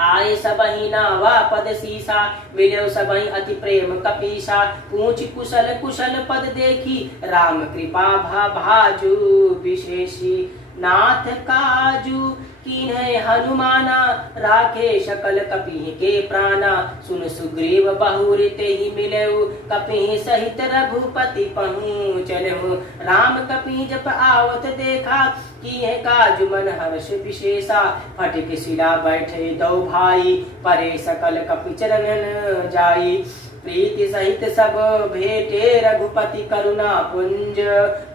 आए सबहि नावा पद सीसा मिले सबहि अति प्रेम कपीसा पूछ कुशल कुशल पद देखी राम कृपा भाजु विशेषी नाथ काजू कीन्ह हनुमाना राखे शकल कपि के प्राणा सुन सुग्रीव बहुरि तेहि मिलेउ कपि सहित रघुपति पहुँचलहु राम कपि जप आवत देखा कीन्ह काजु मन हर्ष विशेषा फटिक शिला बैठे दो भाई परे सकल कपि चरणन जाई प्रीति सहित सब भेटे रघुपति करुणा पुंज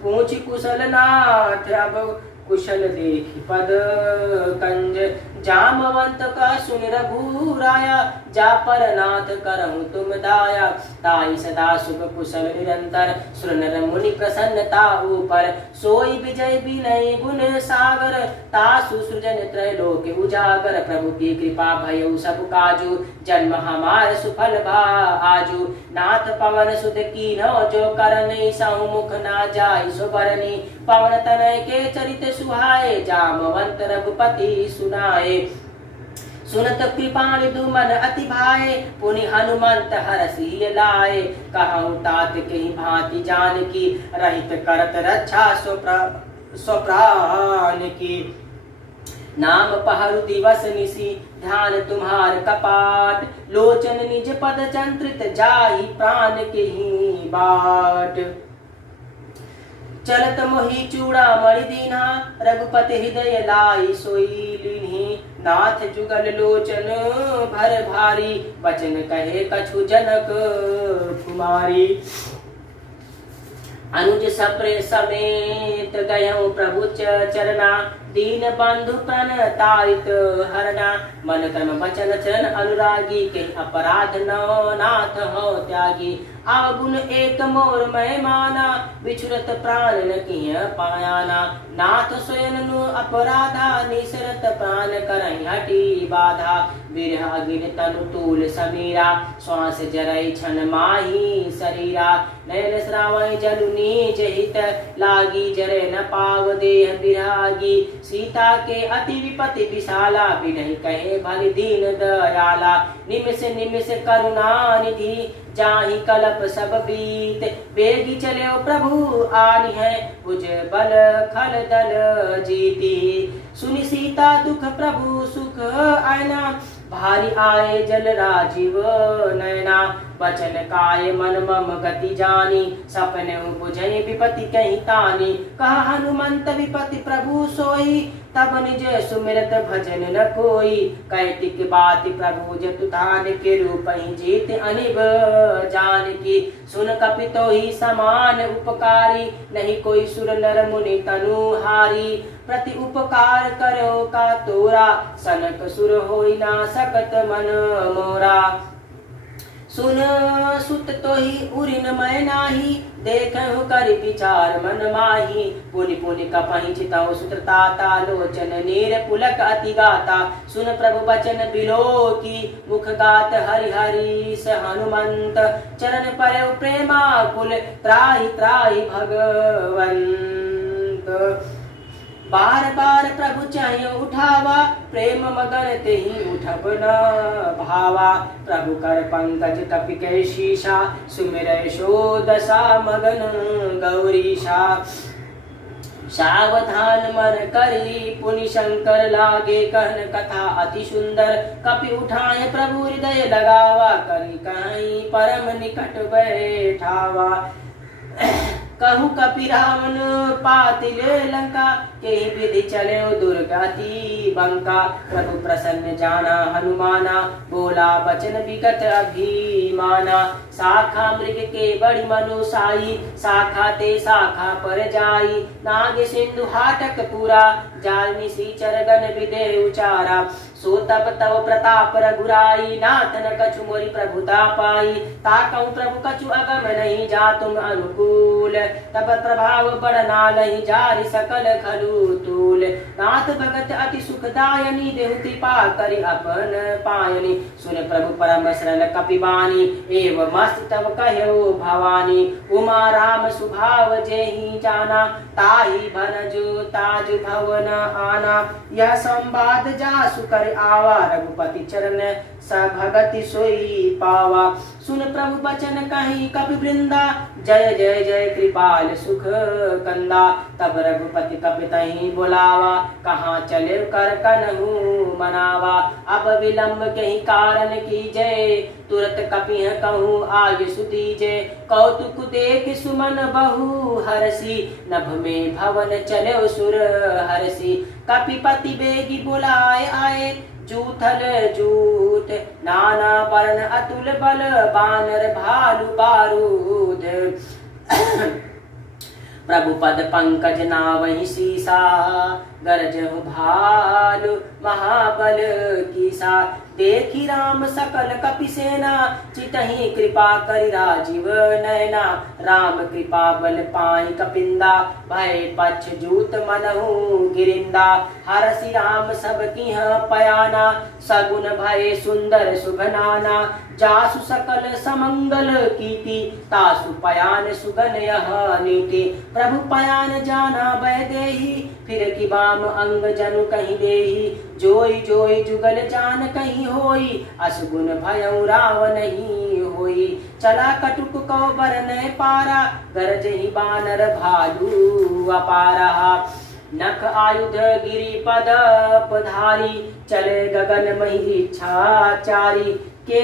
पूछ कुशल नाथ अब कुशल देखी पद कंज जामवंत का सुन रघुराया जा पर नाथ करहु तुम दाया ताई सदा शुभ कुशल निरंतर सुरनर मुनि प्रसन्नता ऊपर सोई विजय विनय गुण सागर तासु सृजन त्रैलोक उजागर प्रभु की कृपा भयउ सब काजू जन्म हमार सुफल आजू नाथ पवन सुत कीन्हो जो करनी सहु मुख ना जाई सो बरनी पवन तनय के चरित सुहाए जामवंत रघुपति सुनाए सुनत कृपाणिधु मन अति भाए पुनि हनुमंत हरषि लाए कहूँ तात कही भांति जान की रहित करत रक्षा स्वप्राण की नाम पहरु दिवस निसी ध्यान तुम्हार कपाट लोचन निज पद चंत्रित जाहि प्राण के ही बाट चलत मोहि चूड़ा मणि दीन्हा रघुपति हृदय लाई सोई लीन्ही नाथ जुगल लोचन भर भारी वचन कहे कछु जनक कुमारी अनुज सप्रे समेत गयौ प्रभु चरना दीन बंधु प्रण तारित हरना मन कर्म वचन चरण अनुरागी के अपराध नौ नाथ हो त्यागी अवगुण एक मोर मैं माना बिछुरत प्राण न किय पायाना नाथ स्वयं नु अपराधा निसरत प्राण करहि हटी बाधा विरह अगिन तनु तूल समीरा श्वास जरई छन माही शरीरा नयन श्रावण जनु नीच हित लागी जरे न पाव देह विरागी सीता के अति विपति विशाला बिनहि कहे भली दीन दयाला निमिष निमिष करुणा निधि जाहि कलप सब बीत बेगी चले प्रभु आनि है भुज बल खल दल जीती सुनि सीता दुख प्रभु सुख आयना भारी आए जल राजीव नयना बचन काय मन मम गति जानी सपने बुझे विपति कहीं तानी कहा हनुमंत विपति प्रभु सोई तब निज सुमिरत भजन न कोई कैतिक बात प्रभु जतुधान के रूप ही जीत अनिब जान की सुन कपितो ही समान उपकारी नहीं कोई सुर नर मुनि तनुहारी प्रति उपकार करो का तोरा सनक सुर होई ना सकत मन मोरा सुन सुत तो ही उरिन मैं नाही, देखहु कर विचार मन माही। पुनि पुनि कपहि चितहु सुत्रताता, लोचन नीर पुलक अति गाता। सुन प्रभु बचन बिलो की, मुख गात हरि हरि स हनुमंत। चरण परौ प्रेमाकुल, त्राहि त्राहि भगवंत। बार बार प्रभु चाहिए उठावा, प्रेम मगन तेहि उठब न भावा। प्रभु कर पंकज कपिके शीशा, सुमिरै सो दशा मगन गौरीशा। सावधान मन करी पुनि शंकर, लागे कहन कथा अति सुंदर। कपि उठाए प्रभु हृदय लगावा, करी कहीं परम निकट बैठावा। कहूँ कपि रावण पातिले लंका, केहि विधि चले दुर्गति बंका। प्रभु प्रसन्न जाना हनुमाना, बोला बचन विगत अभिमाना। शाखा मृग के बड़ी मनोसाई, शाखा ते शाखा पर जाई। नाग सिंधु हाटक पूरा, जाल निशाचर गण विदे उचारा। सो तब तव प्रताप रघुराई, नाथ न कछु मोरि प्रभुता पाई। ताकहु प्रभु कछु अगम नहीं, जा तुम अनुकूल। तब प्रभाव बड़ नालहि, जारि सकल खलु तूल। नाथ भगत अति सुखदायनी, देहु कृपा करि अपन पायनी। सुन प्रभु परम सरल कपिबानी, एव मस्त तब कह्यो भवानी। उमा राम सुभाव जेहि जाना, ताहि भनजु ताज भवन आना। यह संवाद जासु कर आवा, रघुपति चरण सभगति सोई पावा। सुन प्रभु बचन कहि कपि वृंदा, जय जय जय कृपाल सुख कंदा। तब रघुपति कपि तहि बुलावा, कहाँ चले कर कनहु मनावा। अब विलंब कहि कारण की जय, तुरत कपि कहूँ आय सुदीजे। कौतुक देख सुमन बहु हरसी, नभ में भवन चले सुर हरसी। कपिपति बेगी बुलाए आए, जूथल जूथ नाना वर्ण अतुल बल। बानर भालु बारूद, प्रभु पद पंकज नावहि सीसा। गरजहु भालु महाबल कीसा। देखी राम सकल कपि सेना, चितहि कृपा करि राजीव नयना। राम कृपा बल पाहि कपिंदा, भय पक्ष जूत मनहु गिरिंदा। हरसि राम सब किह पयाना, सगुन भय सुंदर शुभ नाना। जासु सकल समंगल कीर्ति, तासु पयान सुगन यह नीति। प्रभु पयान जाना भय देहि, फिर कि बाम अंग जनु कहीं देहि। जोई जोई जुगल जान कहीं होई, असगुन भयउ राव नहीं होई। चला कटुक कौ बरन पारा, गरजहि बानर भालू अपारा। नख आयुध गिरि पद पधारी, चले गगन मही इच्छाचारी। के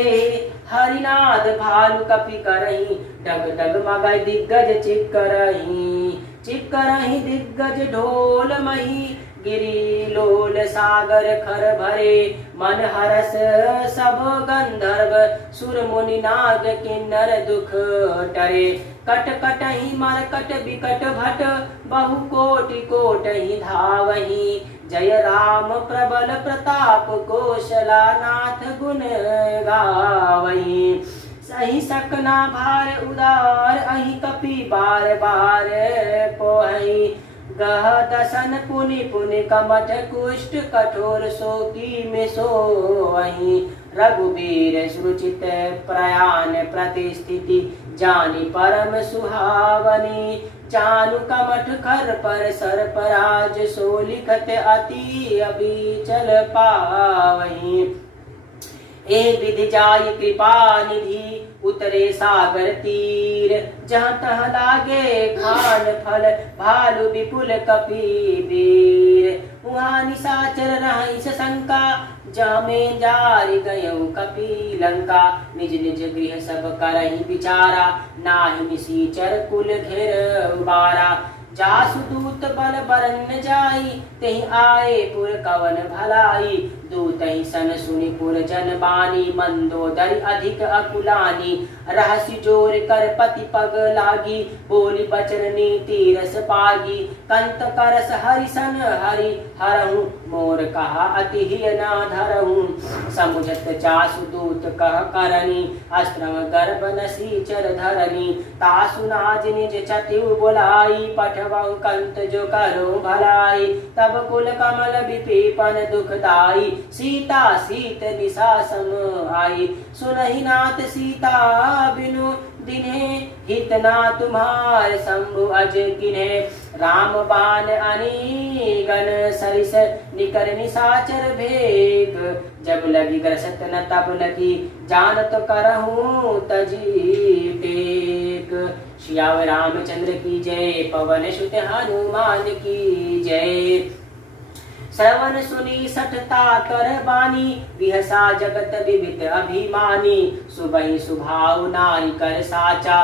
हरिनाद भालु कपि करही, डग डग मगै दिग्गज चिक्करही। चिक्करही दिग्गज ढोल मही, गिरि लोल सागर खर भरे। मन हरस सब गंधर्व, सुर मुनि नाग किन्नर दुख टरे। कट कटहि मरकट बिकट भट, बहु कोटि कोटहि धावहि। जय राम प्रबल प्रताप, कौशला नाथ गुण गावहि। सही सकना भार उदार, अहि कपि बार बार पोहि। गह दसन पुनि पुनि कमठ, कुष्ठ कठोर शोकी में सोहि। रघुबीर सुचित प्रयाण प्रतिस्थिति, जानी परम सुहावनी। चानु कमठ खर पर सर पराज, सो लिखत अति अबिचल पावहि। ए विधि जाय कृपा निधि, उतरे सागर तीर। जहाँ तह लागे खान फल, भालु विपुल कपि वीर। उहाँ निशाचर रहि शंका, जहाँ में जारि गयौ कपि लंका। निज निज गृह सब करहि विचारा, नाहि निशाचर कुल घेर बारा। जासु दूत बल बरन जाई, तेहि आए पुर कवन भलाई। दूत ही सन सुनि पुर जन बानी, मंदोदरी अधिक अकुलानी। रहसि जोर कर पति पग लागी, बोली बचन नीति रस पागी। कंत करस हरिसन हरि हरहु, मोर कहा अति हिय ना धरहु। समुझत जासु दूत कह करनी, अस्त्रम गर्भ नसी चर धरनी। तासु नाज निज चतुर बोलाई, पठवहु कंत जो करो भलाई। तब कुल कमल विपीपन दुखदाई, सीता सीत निशा सम आई। सुनहि नाथ सीता बिनु दिन्हे, हित ना तुम्हार शंभु अज किन्हे। राम बाण अनीगन सरिस, निकर निशाचर भेक। जब लगी ग्रसत न तब लगी, जानत करहूँ तजी टेक। श्याम रामचंद्र की जय, पवन सुत हनुमान की जय। श्रवण सुनी सठता कर बानी, विहसा जगत विविध अभिमानी। सुबहि सुभाव नारी कर साचा,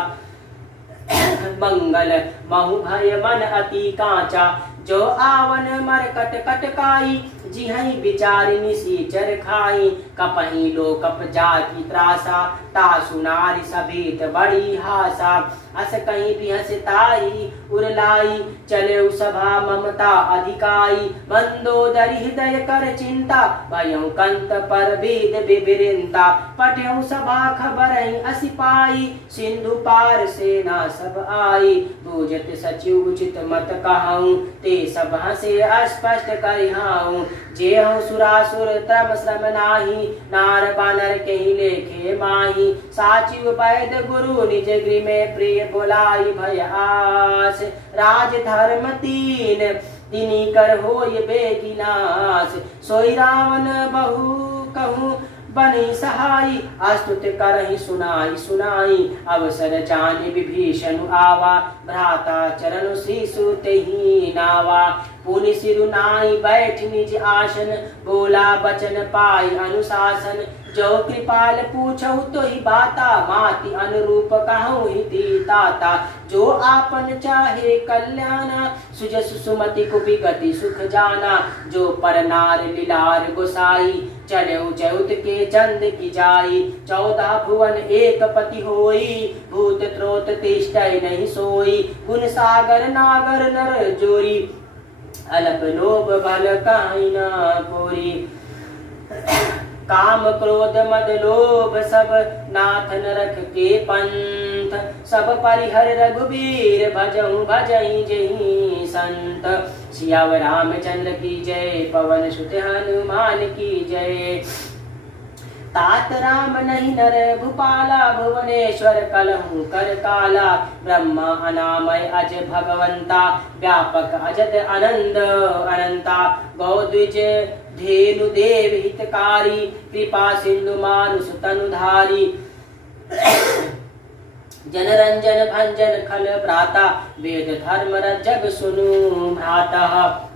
मंगल महु भय मन अति कांचा। जो आवन मरकट कटकाई, जिहई बिचारी निसीचर खाई। कपही लो कप जाति त्रासा, तासु नारी सभीत बड़ी हासा। अस कहीं बिहसताई उरलाई, चले सभा ममता अधिकाई। मंदोदरी हृदय कर चिंता, भयउ कंत पर वेद विवृंता। पठ्यउ सभा खबर असिपाई, सिंधु पार सेना सब आई। बूझत सचिव उचित मत कहूँ, ते सब हसे अस्पष्ट करिहाऊँ। जे हूँ सुरासुर त्रम श्रम नाही, नार बानर कहीं लेखे माही। साचिव वैद गुरु निज गृह में प्रिय, बोलाई भय आस। राज धर्म तीन तिनी कर होय बेगिनाश। सोई रावण बहु कहूँ बनी सहाई, अस्तुत करहि सुनाई सुनाई। अवसर जानि विभीषण आवा, भ्राता चरण शिशु तेहि नावा। पुनि सिरु नाई बैठ निज आसन, बोला बचन पाई अनुशासन। जो कृपाल पूछहु तो ही बाता, माति अनुरूप कहूँ हिति ताता। जो आपन चाहे कल्याणा, सुजस सुमति कुपि गति सुख जाना। जो पर नार लीलार गोसाई, चढ़ऊ चौथ के चंद की जाई। 14 भुवन एक पति होई, भूत त्रोत तिष्ठै नहीं सोई। गुण सागर नागर नर जोरी, अलप लोभ बल काहि न कोरी। काम क्रोध मद लोभ सब, नाथ नरक के पंथ। सब परिहर रघुबीर, भजहु भजहि जेहि संत। सियावर रामचंद्र की जय, पवन सुत हनुमान की जय। तात राम नहीं नर भूपाला, भुवनेश्वर कलहु कर काला। ब्रह्मा अनामय अज भगवंता, व्यापक अजत आनंद अनंता। गौ द्विज धेनु देव हितकारी, कृपा सिंधु मानुष तनुधारी। जन रंजन भंजन खल भ्राता, वेद धर्म जग सुनु भ्राता।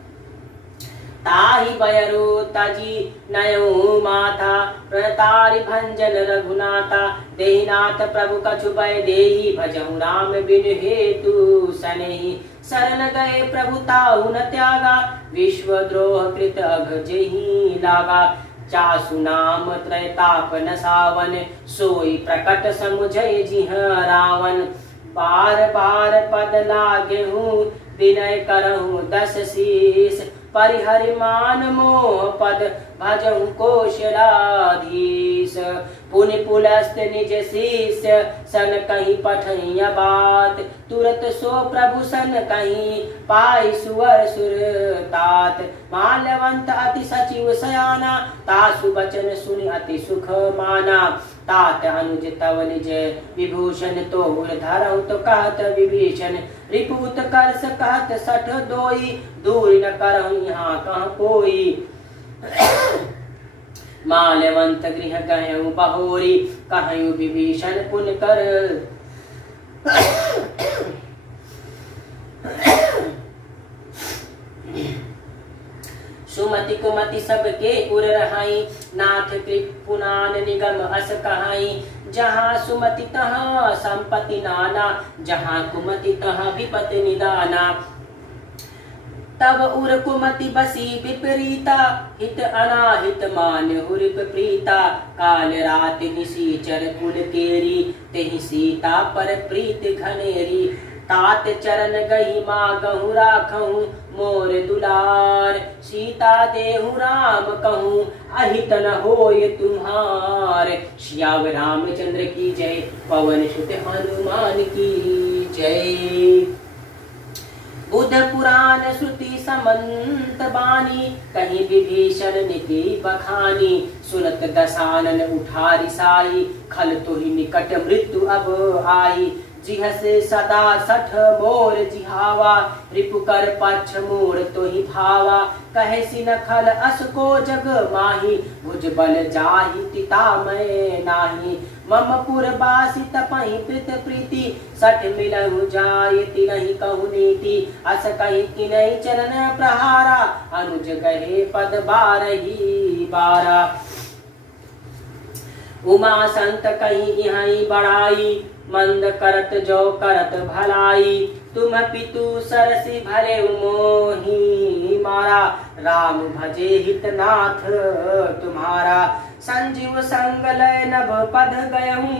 ताहि बयरु तजी नयऊ माथा, प्रणतारि भंजन रघुनाथा। देहिनाथ प्रभु कछु भय देहि, भजहु राम बिनु हेतु सनेहि। शरण गए प्रभु ताहु न त्यागा, विश्वद्रोह कृत अघ जेहि लागा। जासु नाम त्रैताप न सावन, सोई प्रकट समुझय जिह रावण। बार बार पद लागेहूँ, विनय करहूँ 10 शीस। परिहरि मान मोह पद, भजहु कौशलाधीश। पुनि पुलस्त निज शिष्य, सन कहीं पठैया बात। तुरत सो प्रभु सन कहीं, पाई सुवर सुर तात। माल्यवंत अति सचिव सयाना, तासु बचन सुनि अति सुख माना। तात अनुज तव निज विभूषण, तो धरहु तो कहत विभीषण। रिपुत करस कहत सठ दोई, दूर न करहु यहाँ कहाँ कोई। माल्यवंत गृह गयउ बहोरी, कहु विभीषण पुन कर। सुमति कुमति सबके उर रहाई, नाथ कृपुनान निगम अस कहाई। जहाँ सुमति तहाँ संपत्ति नाना, जहाँ कुमति तहाँ विपत्ति निदाना। तब उर कुमति बसी विपरीता, हित अनाहित मान हुरिप प्रीता। काल रात निशीचर कुल केरी, तेहि सीता पर प्रीत घनेरी। तात चरण गही मागहु राखहु, मोर दुलार। सीता देहु राम कहूँ, अहित न होय तुम्हार। श्याम रामचंद्र की जय, पवन सुत हनुमान की जय। बुध पुराण श्रुति समंत बानी, कहीं विभीषण नीति बखानी। सुनत दसानन उठा रिसाई, खल तुहि निकट मृत्यु अब आई। जिह से सदा सठ मोर जिहावा, रिपु कर पक्ष मोर तुहि भावा। कहे सिन खल अस को जग माही, भुज बल जाहि तिता मैं नाही। मम पुर बासी तपहि प्रीत प्रीति, सठ मिलहु जाय तिनहि कहु नीति। अस कहि किनहि चरण प्रहारा, अनुज गहे पद बारही बारा। उमा संत कहीं इहाई बड़ाई, मंद करत जो करत भलाई। तुम पितु सरसी भरे मोहि मारा, राम भजे हितनाथ तुम्हारा। संजीव संग लय नभ पद गयहूँ,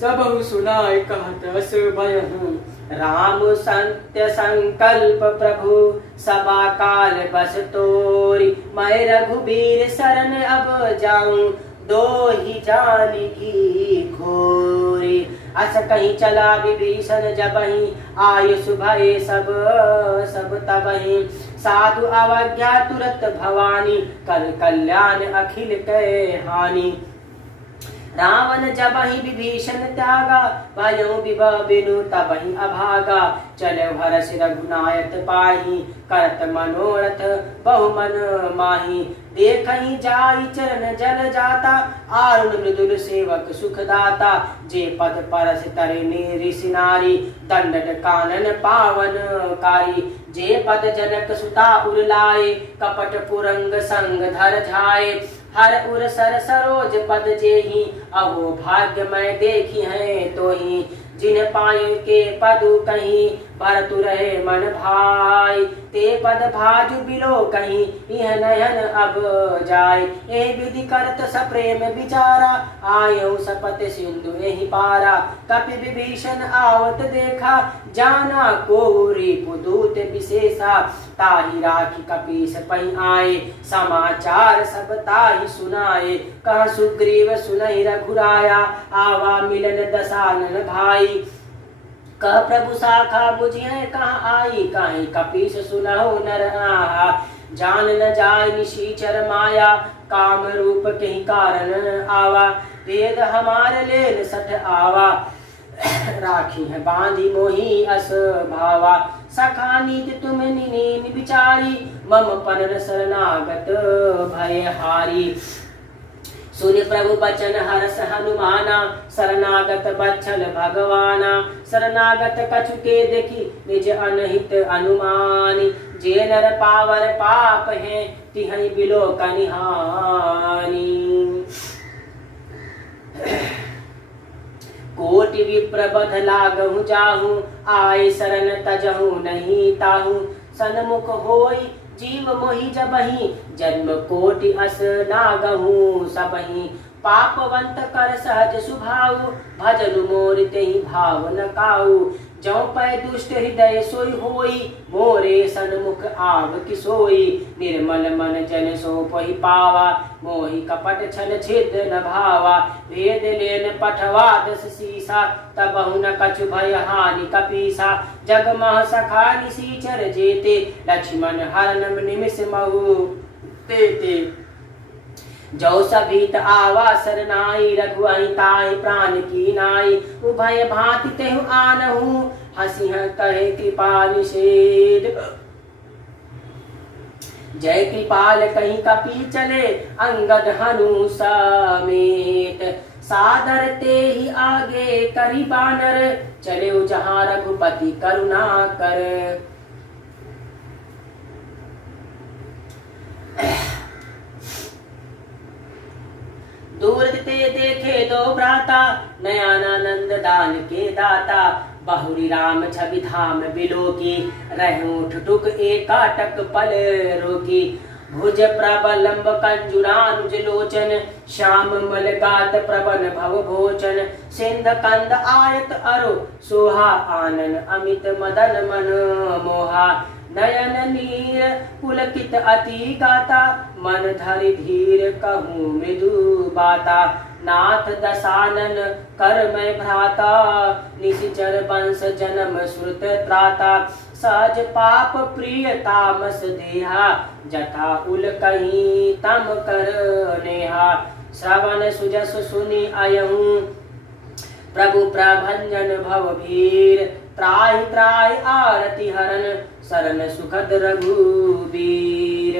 सबहु सुनाय कहत अस भयहूँ। राम सत्य संकल्प प्रभु, सबा काल बस तोरी। मैं रघुबीर शरण अब जाऊं, दो ही जानकी खोरी। अस कहीं चला विभीषण जबहि, आयुष भये सब सब तबहि। साधु अवज्ञा तुरत भवानी, कर कल्याण अखिल कै हानि। रावण जबहि विभीषण त्यागा, भयो विभव बिनु तबहि अभागा। चलो हरषि रघुनायक पाहि, करत मनोरथ बहु मन माहि। देखहि जाई चरण जल जाता, आरुण मृदुल सेवक सुख दाता। जे पद परस तरे ऋषि नारी, दंडन कानन पावन कारी। जे पद जनक सुता उर लाए, कपट पुरंग संग धर झाए। हर उर सर सरोज पद जेहि, अहो भाग्य मैं देखी है तोहि। जिन पाए के पदु कहीं, भरतु रहे मन भाई। ते पद भाजु बिलो कहीं, यह नयन अब जाय। ए विधि करत सप्रेम विचारा, आयो सपत सिंधु एहि पारा। कपि विभीषण आवत देखा, जाना को रिपु दूत विशेषा। ताहि राखी कपीस पहि आए, समाचार सब ताहि सुनाए। कह सुग्रीव सुनहि रघुराया, आवा मिलन दसानन भाई। कह प्रभु शाखा बुझिए कहाँ आई, कहीं कपीस सुनहु नर आहा। जान न जाय निशीचर माया, काम रूप कहीं कारण आवा। वेद हमार लेन सठ आवा, राखी है बांधी मोही अस भावा। सखा नीति तुम नीन विचारी, मम पनन शरणागत भय हारी। सुन प्रभु बचन हरस हनुमाना, शरणागत बच्छल भगवाना। शरणागत कछु के देखी, निज अनहित अनुमानी। जे नर पावर पाप है, तिहहि बिलो कनिहानी। कोटि विप्र बध लागहु जाहू, आय शरण तजहु नहीं ताहू। सन्मुख होई जीव मोहि जबहि, जन्म कोटि अस नागहु सबहि। पापवंत कर सहज सुभाऊ, भजनु मोर तेहि भाव न काऊ। जौ पै दुष्ट हृदय सोई होई, मोरे सन्मुख आव किसोई। निर्मल मन जन सो पहि पावा, मोहि कपट छल छिद्र न भावा। वेद लेन पठवा दस सीसा, तबहु न कछु भय हानि कपीसा। जग मह सखा निसीचर जेते, लक्ष्मण हरन निमिष महु तेते। जो सभीत आवा सरनाई, रघुअहि ताहि प्राण की नाई। उभय भांति तेहु आनहु, हसिह कहे कृपा निषेध। जय कृपाल कहीं कपि चले, अंगद हनु समेत। सादर ते ही आगे करी बानर, चले जहाँ रघुपति करुणा कर। दूर ते देखे दो भ्राता, नयानानंद दान के दाता। बहुरी राम छवि धाम बिलोकी, रहूं ठुटुक एकाटक पल रोकी। भुज प्रबलंब कंजुरानुज लोचन, श्याम मल गात प्रबन भव भोचन। सिंध कंद आयत अरो सोहा, आनन अमित मदन मन मोहा। नयन नीर पुलकित अति गाता, मन धरि धीर कहूँ मृदु बाता। नाथ दशानन कर मैं भ्राता, निशिचर वंश जन्म श्रुत त्राता। सहज पाप प्रिय तामस देहा, जथा उल कहीं तम कर नेहा। श्रवण सुजस सुनि अयहूँ, प्रभु प्रभंजन भव भीर। त्राहि त्राहि आरति हरन, शरण सुखद रघुबीर।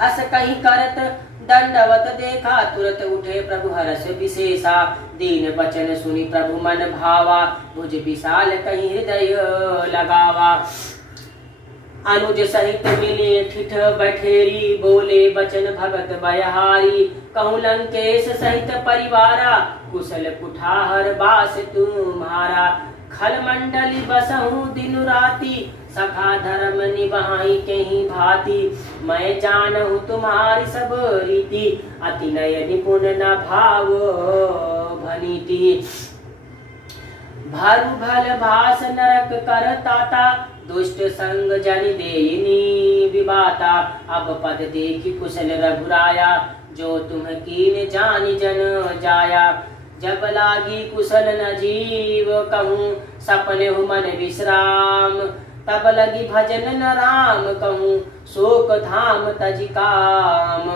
अस कहीं करत दंडवत देखा, तुरत उठे प्रभु हरष विशेषा। दीन बचन सुनि प्रभु मन भावा, भुज विशाल कहीं हृदय लगावा। अनुज सहित मिले ठिठ बठेरी, बोले बचन भगत बयहारी। कहूँ लंकेश सहित परिवारा, कुशल कुठार बास तुम्हारा। खल मंडली बसहूँ दिन राति, सखा धर्म निभाई कहीं भांति। मैं जानहूँ तुम्हारी सब रीति, अति नय निपुण न भाव भनीति। भरु भल भास नरक कर ताता, दुष्ट संग जन देयिनी विवाता। अब पद देखी कुशल रघुराया, जो तुम कीन जानि जन जाया। जब लागी कुशल न जीव कहूँ, सपने हूँ मन विश्राम। तब लगी भजन न राम कहूँ, शोक धाम तजि काम।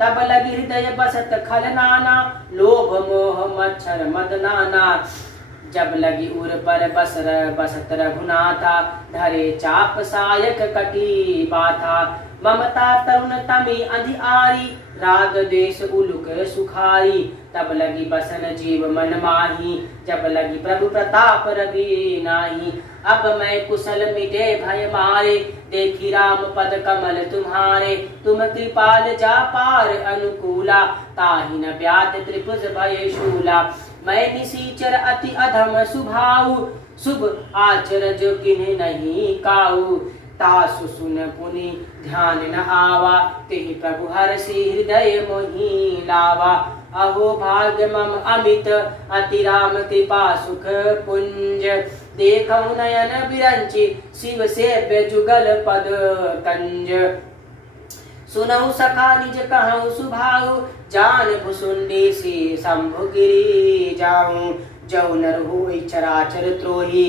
तब लगी हृदय बसत खल नाना, लोभ मोह मच्छर मद नाना। जब लगी उर पर बसत रघुनाथा, धरे चाप सायक कटी बाथा। ममता तरुण तमी अंधियारी, राग देश उलुक सुखारी। तब लगी बसन जीव मन माही, जब लगी प्रभु प्रताप रवि नाही। अब मैं कुशल मिटे भय मारे, देखी राम पद कमल तुम्हारे। तुम कृपाल जा पार अनुकूला, ताहि न व्यात त्रिभुज भय शूला। मैं निशीचर अति अधम सुभाऊ, शुभ आचर जो किन्हीं नहीं काऊ। तासु सुन पुनि ध्यान न आवा, तेहि प्रभु हरषि हृदय मोहि लावा। अहो भाग्य मम अमित, अति राम कृपा सुख पुंज। देखऊँ नयन बिरंचि, शिव सेव्य जुगल पद कंज। सुनऊ सखा निज कहूँ सुभाऊ, जान भुसुंडी सी शंभु गिरि जाऊँ। जौ नर होई चराचर त्रोही,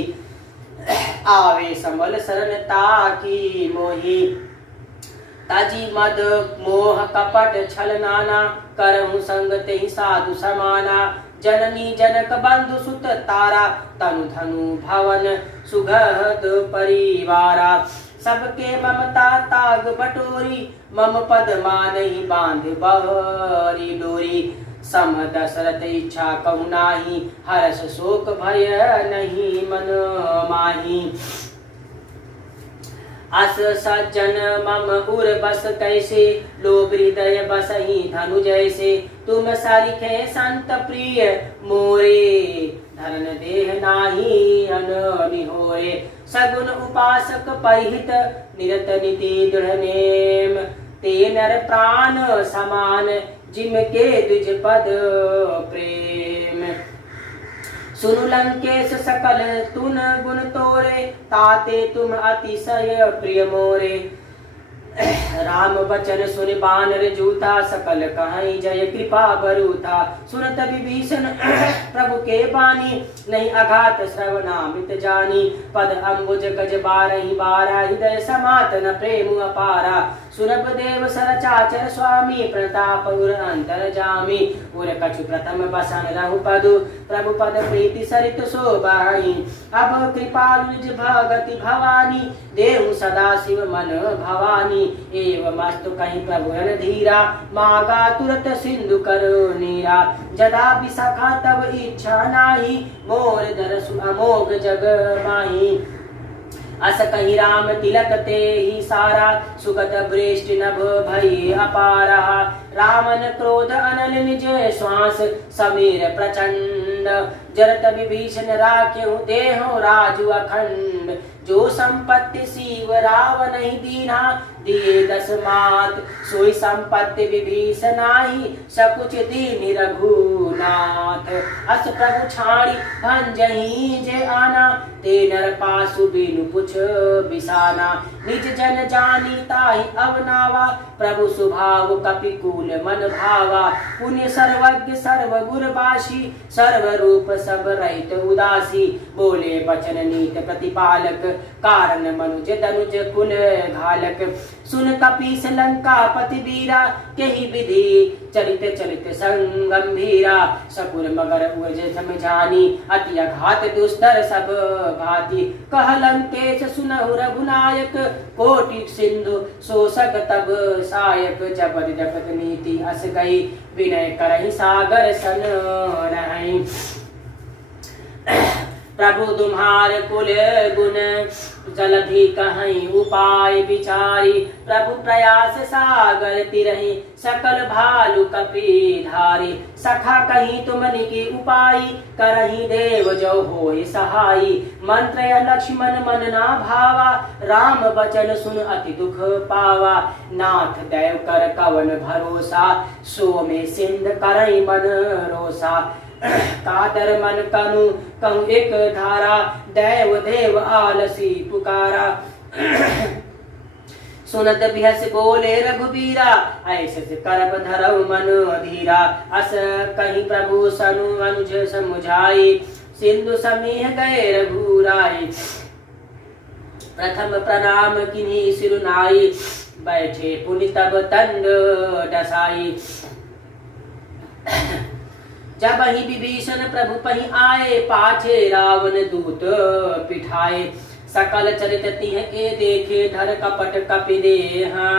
आवे संबल शरण ताकी मोही। तजी मद मोह कपट छल नाना, करहूँ संग तेहि साधु समाना। जननी जनक बंधु सुत तारा, तनु धनु भवन सुगहद परिवारा। सबके ममता ताग बटोरी, मम पद मानहि बांध बहरी डोरी। सम दशरथ इच्छा कहु नाही, हर्ष शोक भय नहीं मन माही। अस सज्जन मम उर बस कैसे, लोभ हृदय बसहि धनु जैसे। तुम सरिखे संत प्रिय मोरे, धरन देह नाही अननिहोरे। सगुन उपासक परिहित, निरत नीति दृढ़ नेम। ते नर प्राण समान, जिमके द्विज पद प्रेम। सुनु लंकेश सकल तुन गुण तोरे, ताते तुम अतिशय प्रिय मोरे। राम बचन सुनि बानर जूता, सकल कहाई जय कृपा बरूथा। सुनत विभीषण प्रभु के बानी, नहीं अघात श्रवणामृत जानी। पद अम्बुज गज बारहि बारा, हृदय समातन प्रेम अपारा। सुरभ देव सरचाचर स्वामी, प्रताप उर अंतर जामी। उर कछु प्रथम बसन रहु पदु, प्रभु पद प्रीति सरित शोभाई। अब कृपालु निज भगति भवानी, देहु सदा शिव मन भवानी। एवं अस्तु कहीं प्रभु धीरा, मागा तुरत सिंधु करो नीरा। जदा विशाखा तब इच्छा नाही, मोर दरसु अमोघ जग माही। अस कहीं राम तिलक ते ही सारा, सुगत वृष्ट नभ भई अपारा। रामन क्रोध अनल निज श्वास, समीर प्रचंड दंड जरत विभीषण राख्यहु देहु राजु अखंड जो संपत्ति शिव रावण ही दीना दिए 10 मात सोई संपत्ति विभीषणाहि सकुच दीन रघुनाथ अस प्रभु छाड़ी भंजहि जे आना ते नर पासु बिनु पुछ बिसाना निज जन जानी ताहि अवनावा प्रभु सुभाव कपिकूल मन भावा पुण्य सर्वज्ञ सर्व गुरबाशी सर्व रूप सब रहित उदासी बोले बचन नीत प्रतिपालक कारण मनुज तनुज कुल घालक सुन कपीस लंका पति बीरा केहि विधि चलित चलित संगंभीरा सकुर मगर उज समझानी अति अघात दुस्तर सब भांति कह लंकेश सुनहु रघुनायक कोटि सिंधु शोषक तब सायक जबर जगत नीति अस गई विनय करहि सागर सन रहै प्रभु तुम्हार कुल गुण जलधि कहीं उपाय विचारी प्रभु प्रयास सागर तिरहि सकल भालु कपि धारी सखा कहीं तुमनि की उपाय करहि देव जो होय सहाई मंत्र लक्ष्मण मन ना भावा राम बचन सुन अति दुख पावा नाथ दैव कर कवन भरोसा सो में सिंध करहि मन रोसा कातर मन कनु कहूँ एक धारा दैव देव आलसी पुकारा सुनत बिहस बोले रघुबीरा ऐसे करब धरव मन धीरा अस कहीं प्रभु सनु अनुज समुझाई सिंधु समीह गए रघुराई प्रथम प्रणाम किन्हीं सिरुनाई बैठे पुनि तब तंड डसाई जब ही विभीषण प्रभु पही आए पाछे रावण दूत पिठाए सकल चरित तिह के देखे धर कपट कपि देहा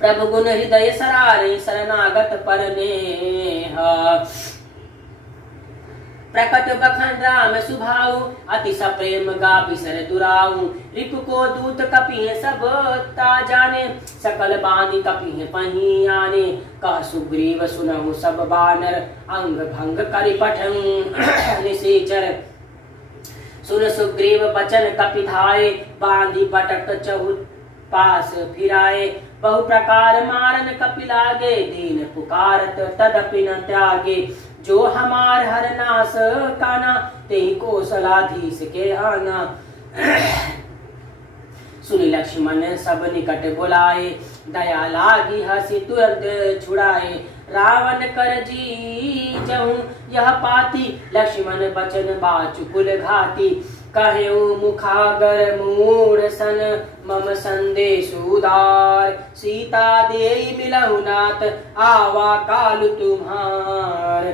प्रभु गुण हृदय सरारे शरणागत पर नेहा प्रकट बखन राम सुभाऊ अति सप्रेम गा बिसर दुराऊ रिपु को दूत कपिह सब ता जाने सकल बांधि कपिह पही आने कह सुग्रीव सुनहु सब बानर अंग भंग करि पठं निशेचर सुन सुग्रीव बचन कपि धाये बांधि पटक चहु पास फिराए बहु प्रकार मारन कपि लागे दीन पुकारत तदपि न त्यागे जो हमार हर नास काना तेहि कौशलाधीश के आना सुनि लक्ष्मण सब निकट बुलाए दया लागी हसी तुरंत छुड़ाए रावण कर जी जहूं यह पाती लक्ष्मण बचन बाचुकुल घाती कहेऊ मुखागर मूढ़ सन मम संदेश उदार सीता दे मिलहु नाथ आवा काल तुम्हार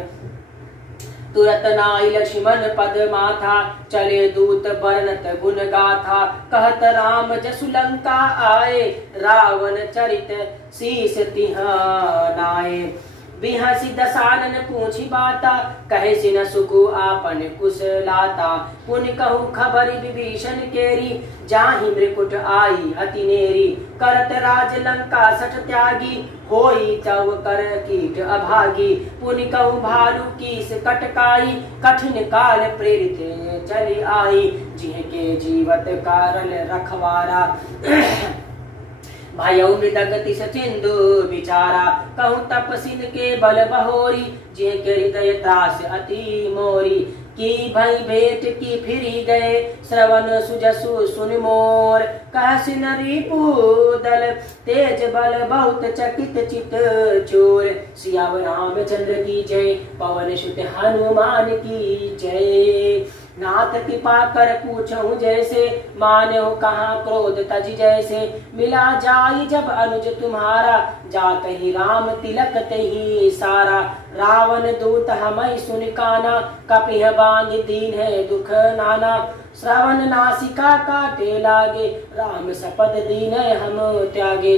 तुरत नाई लक्ष्मण पद माथा चले दूत बरनत गुण गाथा कहत राम जसु लंका आए रावण चरित शीस तिह नाए बिहसी दसानन पूछी बाता कहे सिन सुकु आपन कुशलाता पुनि कहू खबर विभीषण केरी जाहि मृकुट आई अति नेरी करत राज लंका सठ त्यागी होई चव कर कीट अभागी पुनि कहू भालू कीस कटकाई कठिन काल प्रेरित चली आई जिह के जीवत कारण रखवारा भयउ मृदगति सचिंदु विचारा कहूँ तपसिन के बल बहोरी जे के हृदय त्रास अति मोरी की भई भेंट की फिरी गए श्रवण सुजसु सुन मोर कहसिन रिपु दल तेज बल बहुत चकित चित चोर सियावर रामचंद्र की जय पवन सुत हनुमान की जय नाथ कृपा कर पूछूं जैसे मानो कहाँ क्रोध तज जैसे मिला जाई जब अनुज तुम्हारा जात ही राम तिलक तही सारा रावण दूत हमई सुन काना कपिह बांध दीन है दुख नाना श्रवण नासिका काटे लागे राम सपद दीन हम त्यागे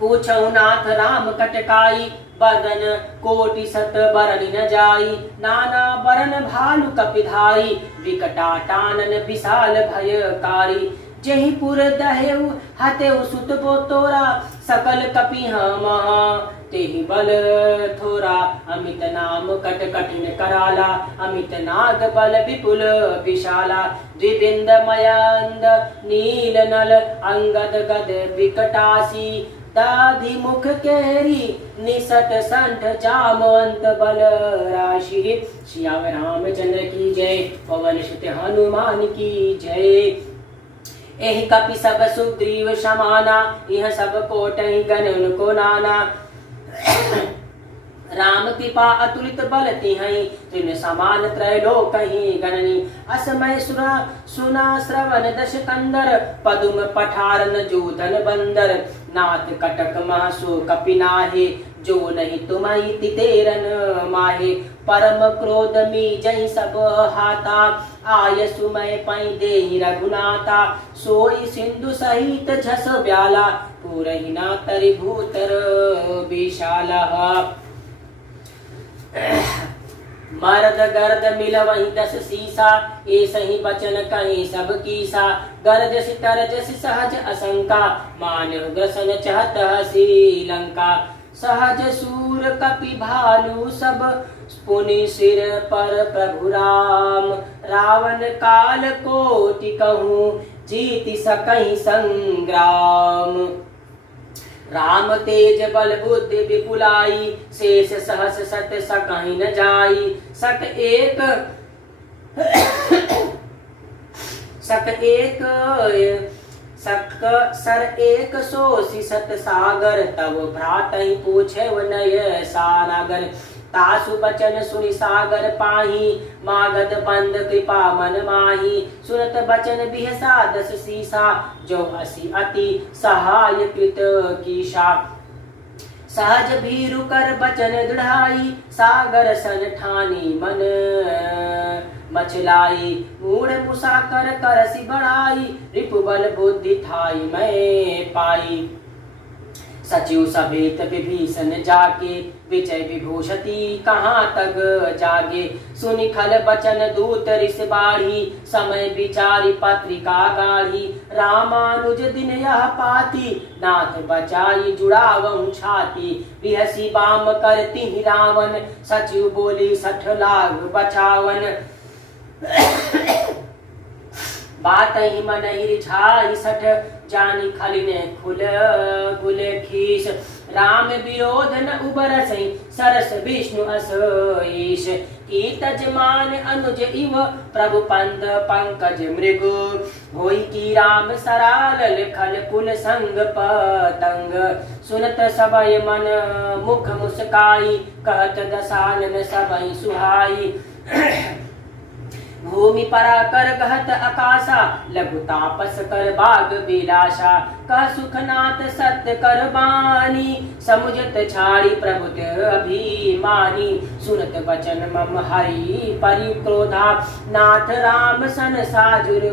पूछऊ नाथ राम कटकाई बरन कोटि सत बरन न जाई नाना बरन भालु कपिधाई विकटाटानन विशाल भयकारी जेहि पुर दहेउ हतेउ सुत पोतोरा सकल कपिह महा तेहि बल थोरा अमित नाम कट कठिन कराला अमित नाग बल विपुल विशाला द्विबिंद मयंद नील नल अंगद गद विकटासी दाधि मुख केरी निसट संठ जामवंत बल राशि। श्याम रामचंद्र की जय। पवन सुत हनुमान की जय। एहि कपि सब सुग्रीव समाना यह सब कोटहि गण उनको नाना। राम कृपा अतुलित बल तिहहि तिन समान त्रैलोकहि गणनी। असमय सुना श्रवण दश कंदर पदुम पठारन जोधन बंदर। नाथ कटक महसो कपि नाहे जो नहीं तुम्हि तितेरन माहे। परम क्रोध मी जहि सब हाथा आय सुमय पै देहि रघुनाथा। सोई सिंधु सहित झस ब्याला पूरहि ना तरि भूतर विशाला। मर्द गर्द मिलवहि दस सीसा ए सही बचन कहीं सब कीसा। गरजस तरजस सहज असंका मानव ग्रसन चहत हसी लंका। सहज सूर कपि भालू सब पुनि सिर पर प्रभु राम। रावण काल कोटि कहूँ जीति सकहि संग्राम। राम तेज बल बुद्धि विपुलाई शेष सहस सत सकहि न जाई। सर एक सोसी सत सागर तब भ्रातहि पूछे नय सागर। तासु बचन सुनि सागर पाही मागध बंद कृपा मन माही। सुनत बचन बिहसा दस सीसा जो हसी अति सहाय कृत कीशा। सहज भीरु कर बचन दृढ़ाई सागर सन ठानी मन मचलाई। मूढ़ मुसा कर करसी बढ़ाई रिपु बल बुद्धि थाई मैं पाई। सचिव सभेत विभीषण जाके विजय विभूषति कहाँ तक जागे। सुनि खल बचन दूत ऋष बाढ़ी समय विचारी पत्रिका गाढ़ी। रामानुज दिन यह पाती नाथ बचाई जुड़ावहु छाती। बिहसी बाम करती रावण सचिव बोली 60 लाख बचावन। बात ही मन ही रिझाई 60 जानी खलिने खुल गुल खीस। राम विरोध न उबरसि सरस विष्णु असईश। की तजमान अनुज इव प्रभु पंद पंकज मृगु। होई की राम सराल खल कुल संग पतंग। सुनत सबय मन मुख मुस्काई कहत दसानन सबई सुहाई। भूमि परा कर कहत आकाशा लघु तापस कर बाग विलासा। कह सुखनाथ सत्य कर बानी समुझत छाड़ी प्रभुत अभिमानी। सुनत बचन मम हरि परिक्रोधा नाथ राम सन साजुर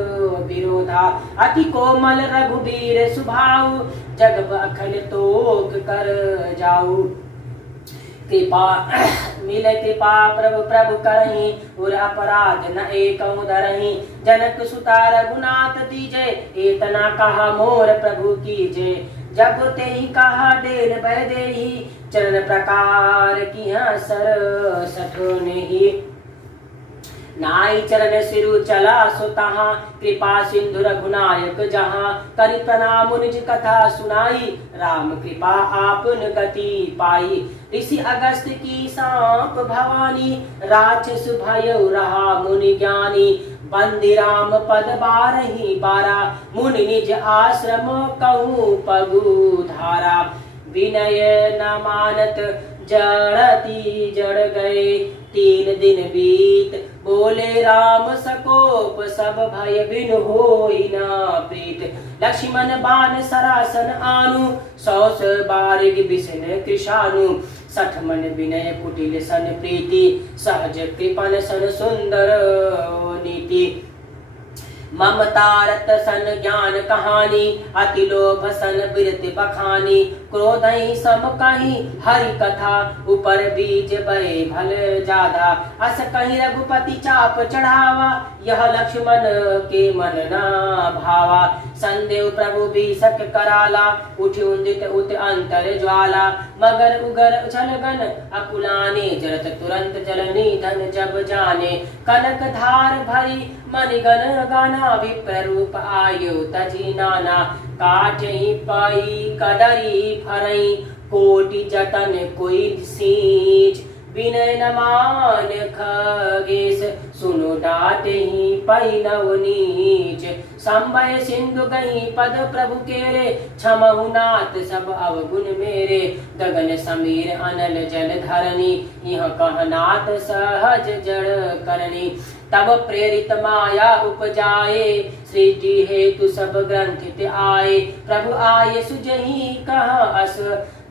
विरोधा। अति कोमल रघुबीर सुभाऊ जग अखिल तोक कर जाऊ। कृपा मिले कृपा प्रभु प्रभु करहि और अपराध न एकहु धरहि। जनक सुता रघुनाथ दीजे एतना कहा मोर प्रभु कीजे। जब तेहि कहा देन बह देहि चरण प्रकार किया सर सठोनेहि। नाई चरण सिरु चला सो तहाँ कृपा सिंधु रघुनायक जहाँ। करि प्रणाम निज कथा सुनाई राम कृपा आपन गति पाई। ऋषि अगस्त की सांप भवानी राक्षस भय रहा मुनि ज्ञानी। बंदी राम पद 12 मुनि निज आश्रम कहूँ पगु धारा। विनय न मानत जड़ती जड़ गए 3 दिन बीत। बोले राम सकोप सब भय बिन होई न प्रीत। लक्ष्मण बाण सरासन आनु 100 बारिग बिसन कृशानु। 60 मन विनय कुटिल सन प्रीति सहज कृपन सन सुंदर नीति। ममतारत सन ज्ञान कहानी अति लोभ सन बिरति बखानी। क्रोधहि सम कहीं हरि कथा ऊपर बीज बहे भल जादा। अस कहीं रघुपति चाप चढ़ावा यह लक्ष्मण के मन न भावा। संदेव प्रभु भी सक कराला, उठि उन्दित उत अंतर ज्वाला, मगर उगर छलगन अकुलाने, जरत तुरंत जलनी धन जब जाने, कनक धार भरी मणिगण गाना, विप्र रूप आयु तजी नाना, काटहि पाई कदरी फरई, कोटि जतन कोई सींच, विनय न मान खगेश, सुनो डाटे ही पई नव नीच, संभय सिंधु गही पद प्रभु केरे, क्षमहु नाथ सब अवगुण मेरे, गगन समीर अनल जल धरनी, यह कहनाथ सहज जड़ करनी, तब प्रेरित माया उपजाए, सृष्टि हेतु सब ग्रंथित आए, प्रभु आये सुजही कह अस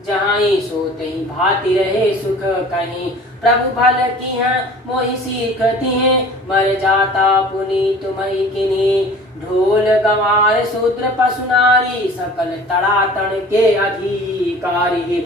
जहाई, सोते ही भाति रहे सुख कहीं, प्रभु भल की हैं मोहि सीखती हैं, मर जाता पुनीत मई किन्हीं, ढोल गंवार शूद्र पशु नारी, सकल तड़ातन के अधिकारी,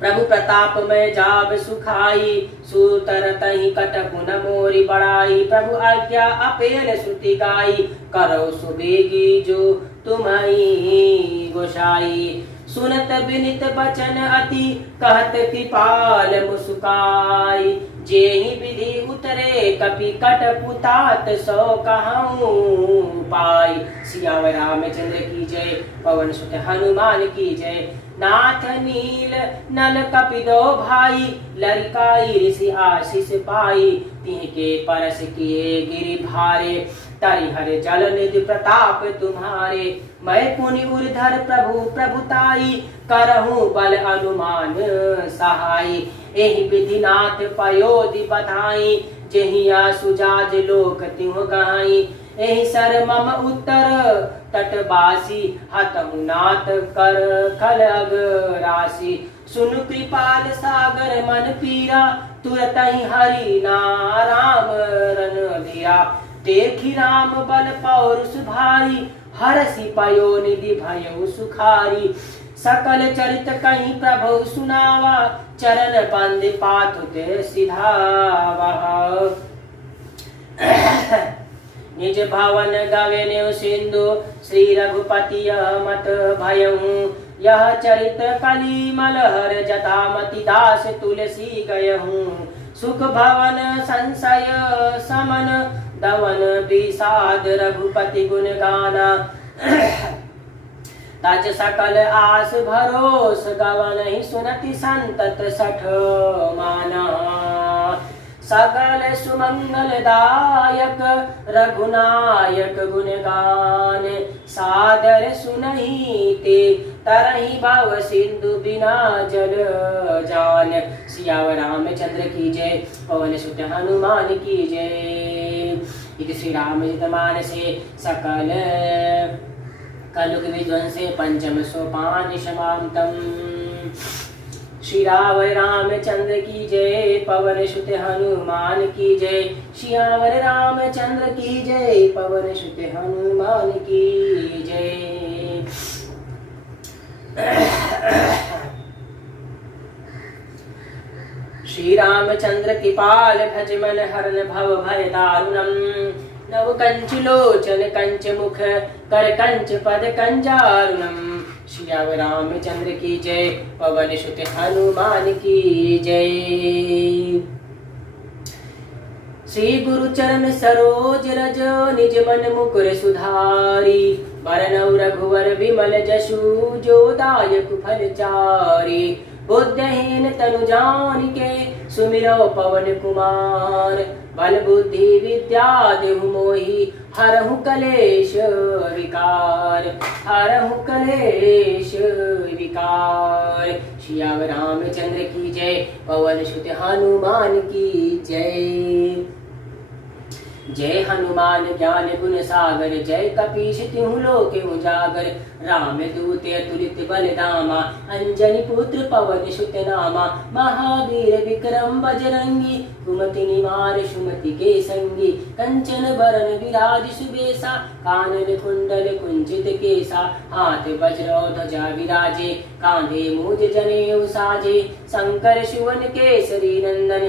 प्रभु प्रताप में जाब सुखाई, सूतर तही कटक न मोरी बड़ाई, प्रभु आज्ञा अपेल श्रुति गाई, करो सुबेगी जो तुम्हारी गोसाई, सुनत विनित बचन अति, कहत कृपाल मुस्काई, जेहि विधि उतरे कपि कट पुतात, सो कहूँ पाई, सियावर रामचंद्र की जय, पवन सुत हनुमान की जय, नाथ नील नल कपिदो भाई, लरिकाई ऋषि आशीष पाई, तिनके परस किए गिरि भारे, तरिहर जल निधि प्रताप तुम्हारे, मैं पुनि उर्धर प्रभु प्रभुताई, करहूँ बल अनुमान सहाई, एहि विधिनाथ पयोधि बधाई, जहिया सुजाज लोक तिहुँ गाई, एहि सर मम उत्तर तटवासी, हतहु नाथ कर खलग राशि, सुन कृपाल सागर मन पीरा, तुरत ही हरि नाराम रन धीरा, देखी राम बल पौरुष भारी, हरसि पयो निधि भयउ सुखारी, सकल चरित कहीं प्रभु सुनावा, चरण बंद पाथुते सिधावा, निज भवन गवे नेव सिंधु, श्री रघुपति मत भयहु, यह चरित कली मलहर जटामति दास तुलसी गयहूँ, सुख भवन संशय समन, दवन विषाद रघुपति गुण गाना, तज सकल आस भरोस, गवन ही सुनति संतत सठ माना, सगल सुमंगल दायक रघुनायक गुण गान, सादर सुनहि ते तरहि भव सिंधु बिना जल जान, सियावर रामचंद्र की जय, पवन सुत हनुमान की जय, इति श्री रामचरित मानसे सकल कलुग विध्वंसे पंचम सोपान समाप्तम्, श्री रावण रामचंद्र की जय, पवन सुत हनुमान की जय, श्यावर रामचंद्र की जय, पवन सुत हनुमान की जय। श्री रामचंद्र कृपाल भज मन हरन भव भय दारुणम, नव कंच लोचन कंच मुख कर कंच पद कंजारुणम, श्री रामचंद्र की जय, पवन सुत हनुमान की जय। श्री गुरु चरण सरोज रज, निज मन मुकुर सुधारी, बरनउ रघुवर विमल जसु, जो दायक फल चारि, बुद्धहीन तनु जानिके, सुमिरो पवन कुमार, बल बुद्धि विद्या देहु मोहि, हरहु कलेश विकार, हरहु कलेश विकार, श्याम रामचंद्र की जय, पवन सुत हनुमान की जय। जय हनुमान ज्ञान गुण सागर, जय कपीश तिहु लोक उजागर, राम दूत अतुलित बल धामा, अंजनी पुत्र पवन सुत नामा, महावीर विक्रम बजरंगी, कुमति निवार सुमति के संगी, कंचन बरन विराज सुबेसा, कानन कुंडल कुंचित केसा, हाथ वज्र ध्वजा विराजे, कांधे मूज जनेऊ साजे, शंकर सुवन केसरी नंदन,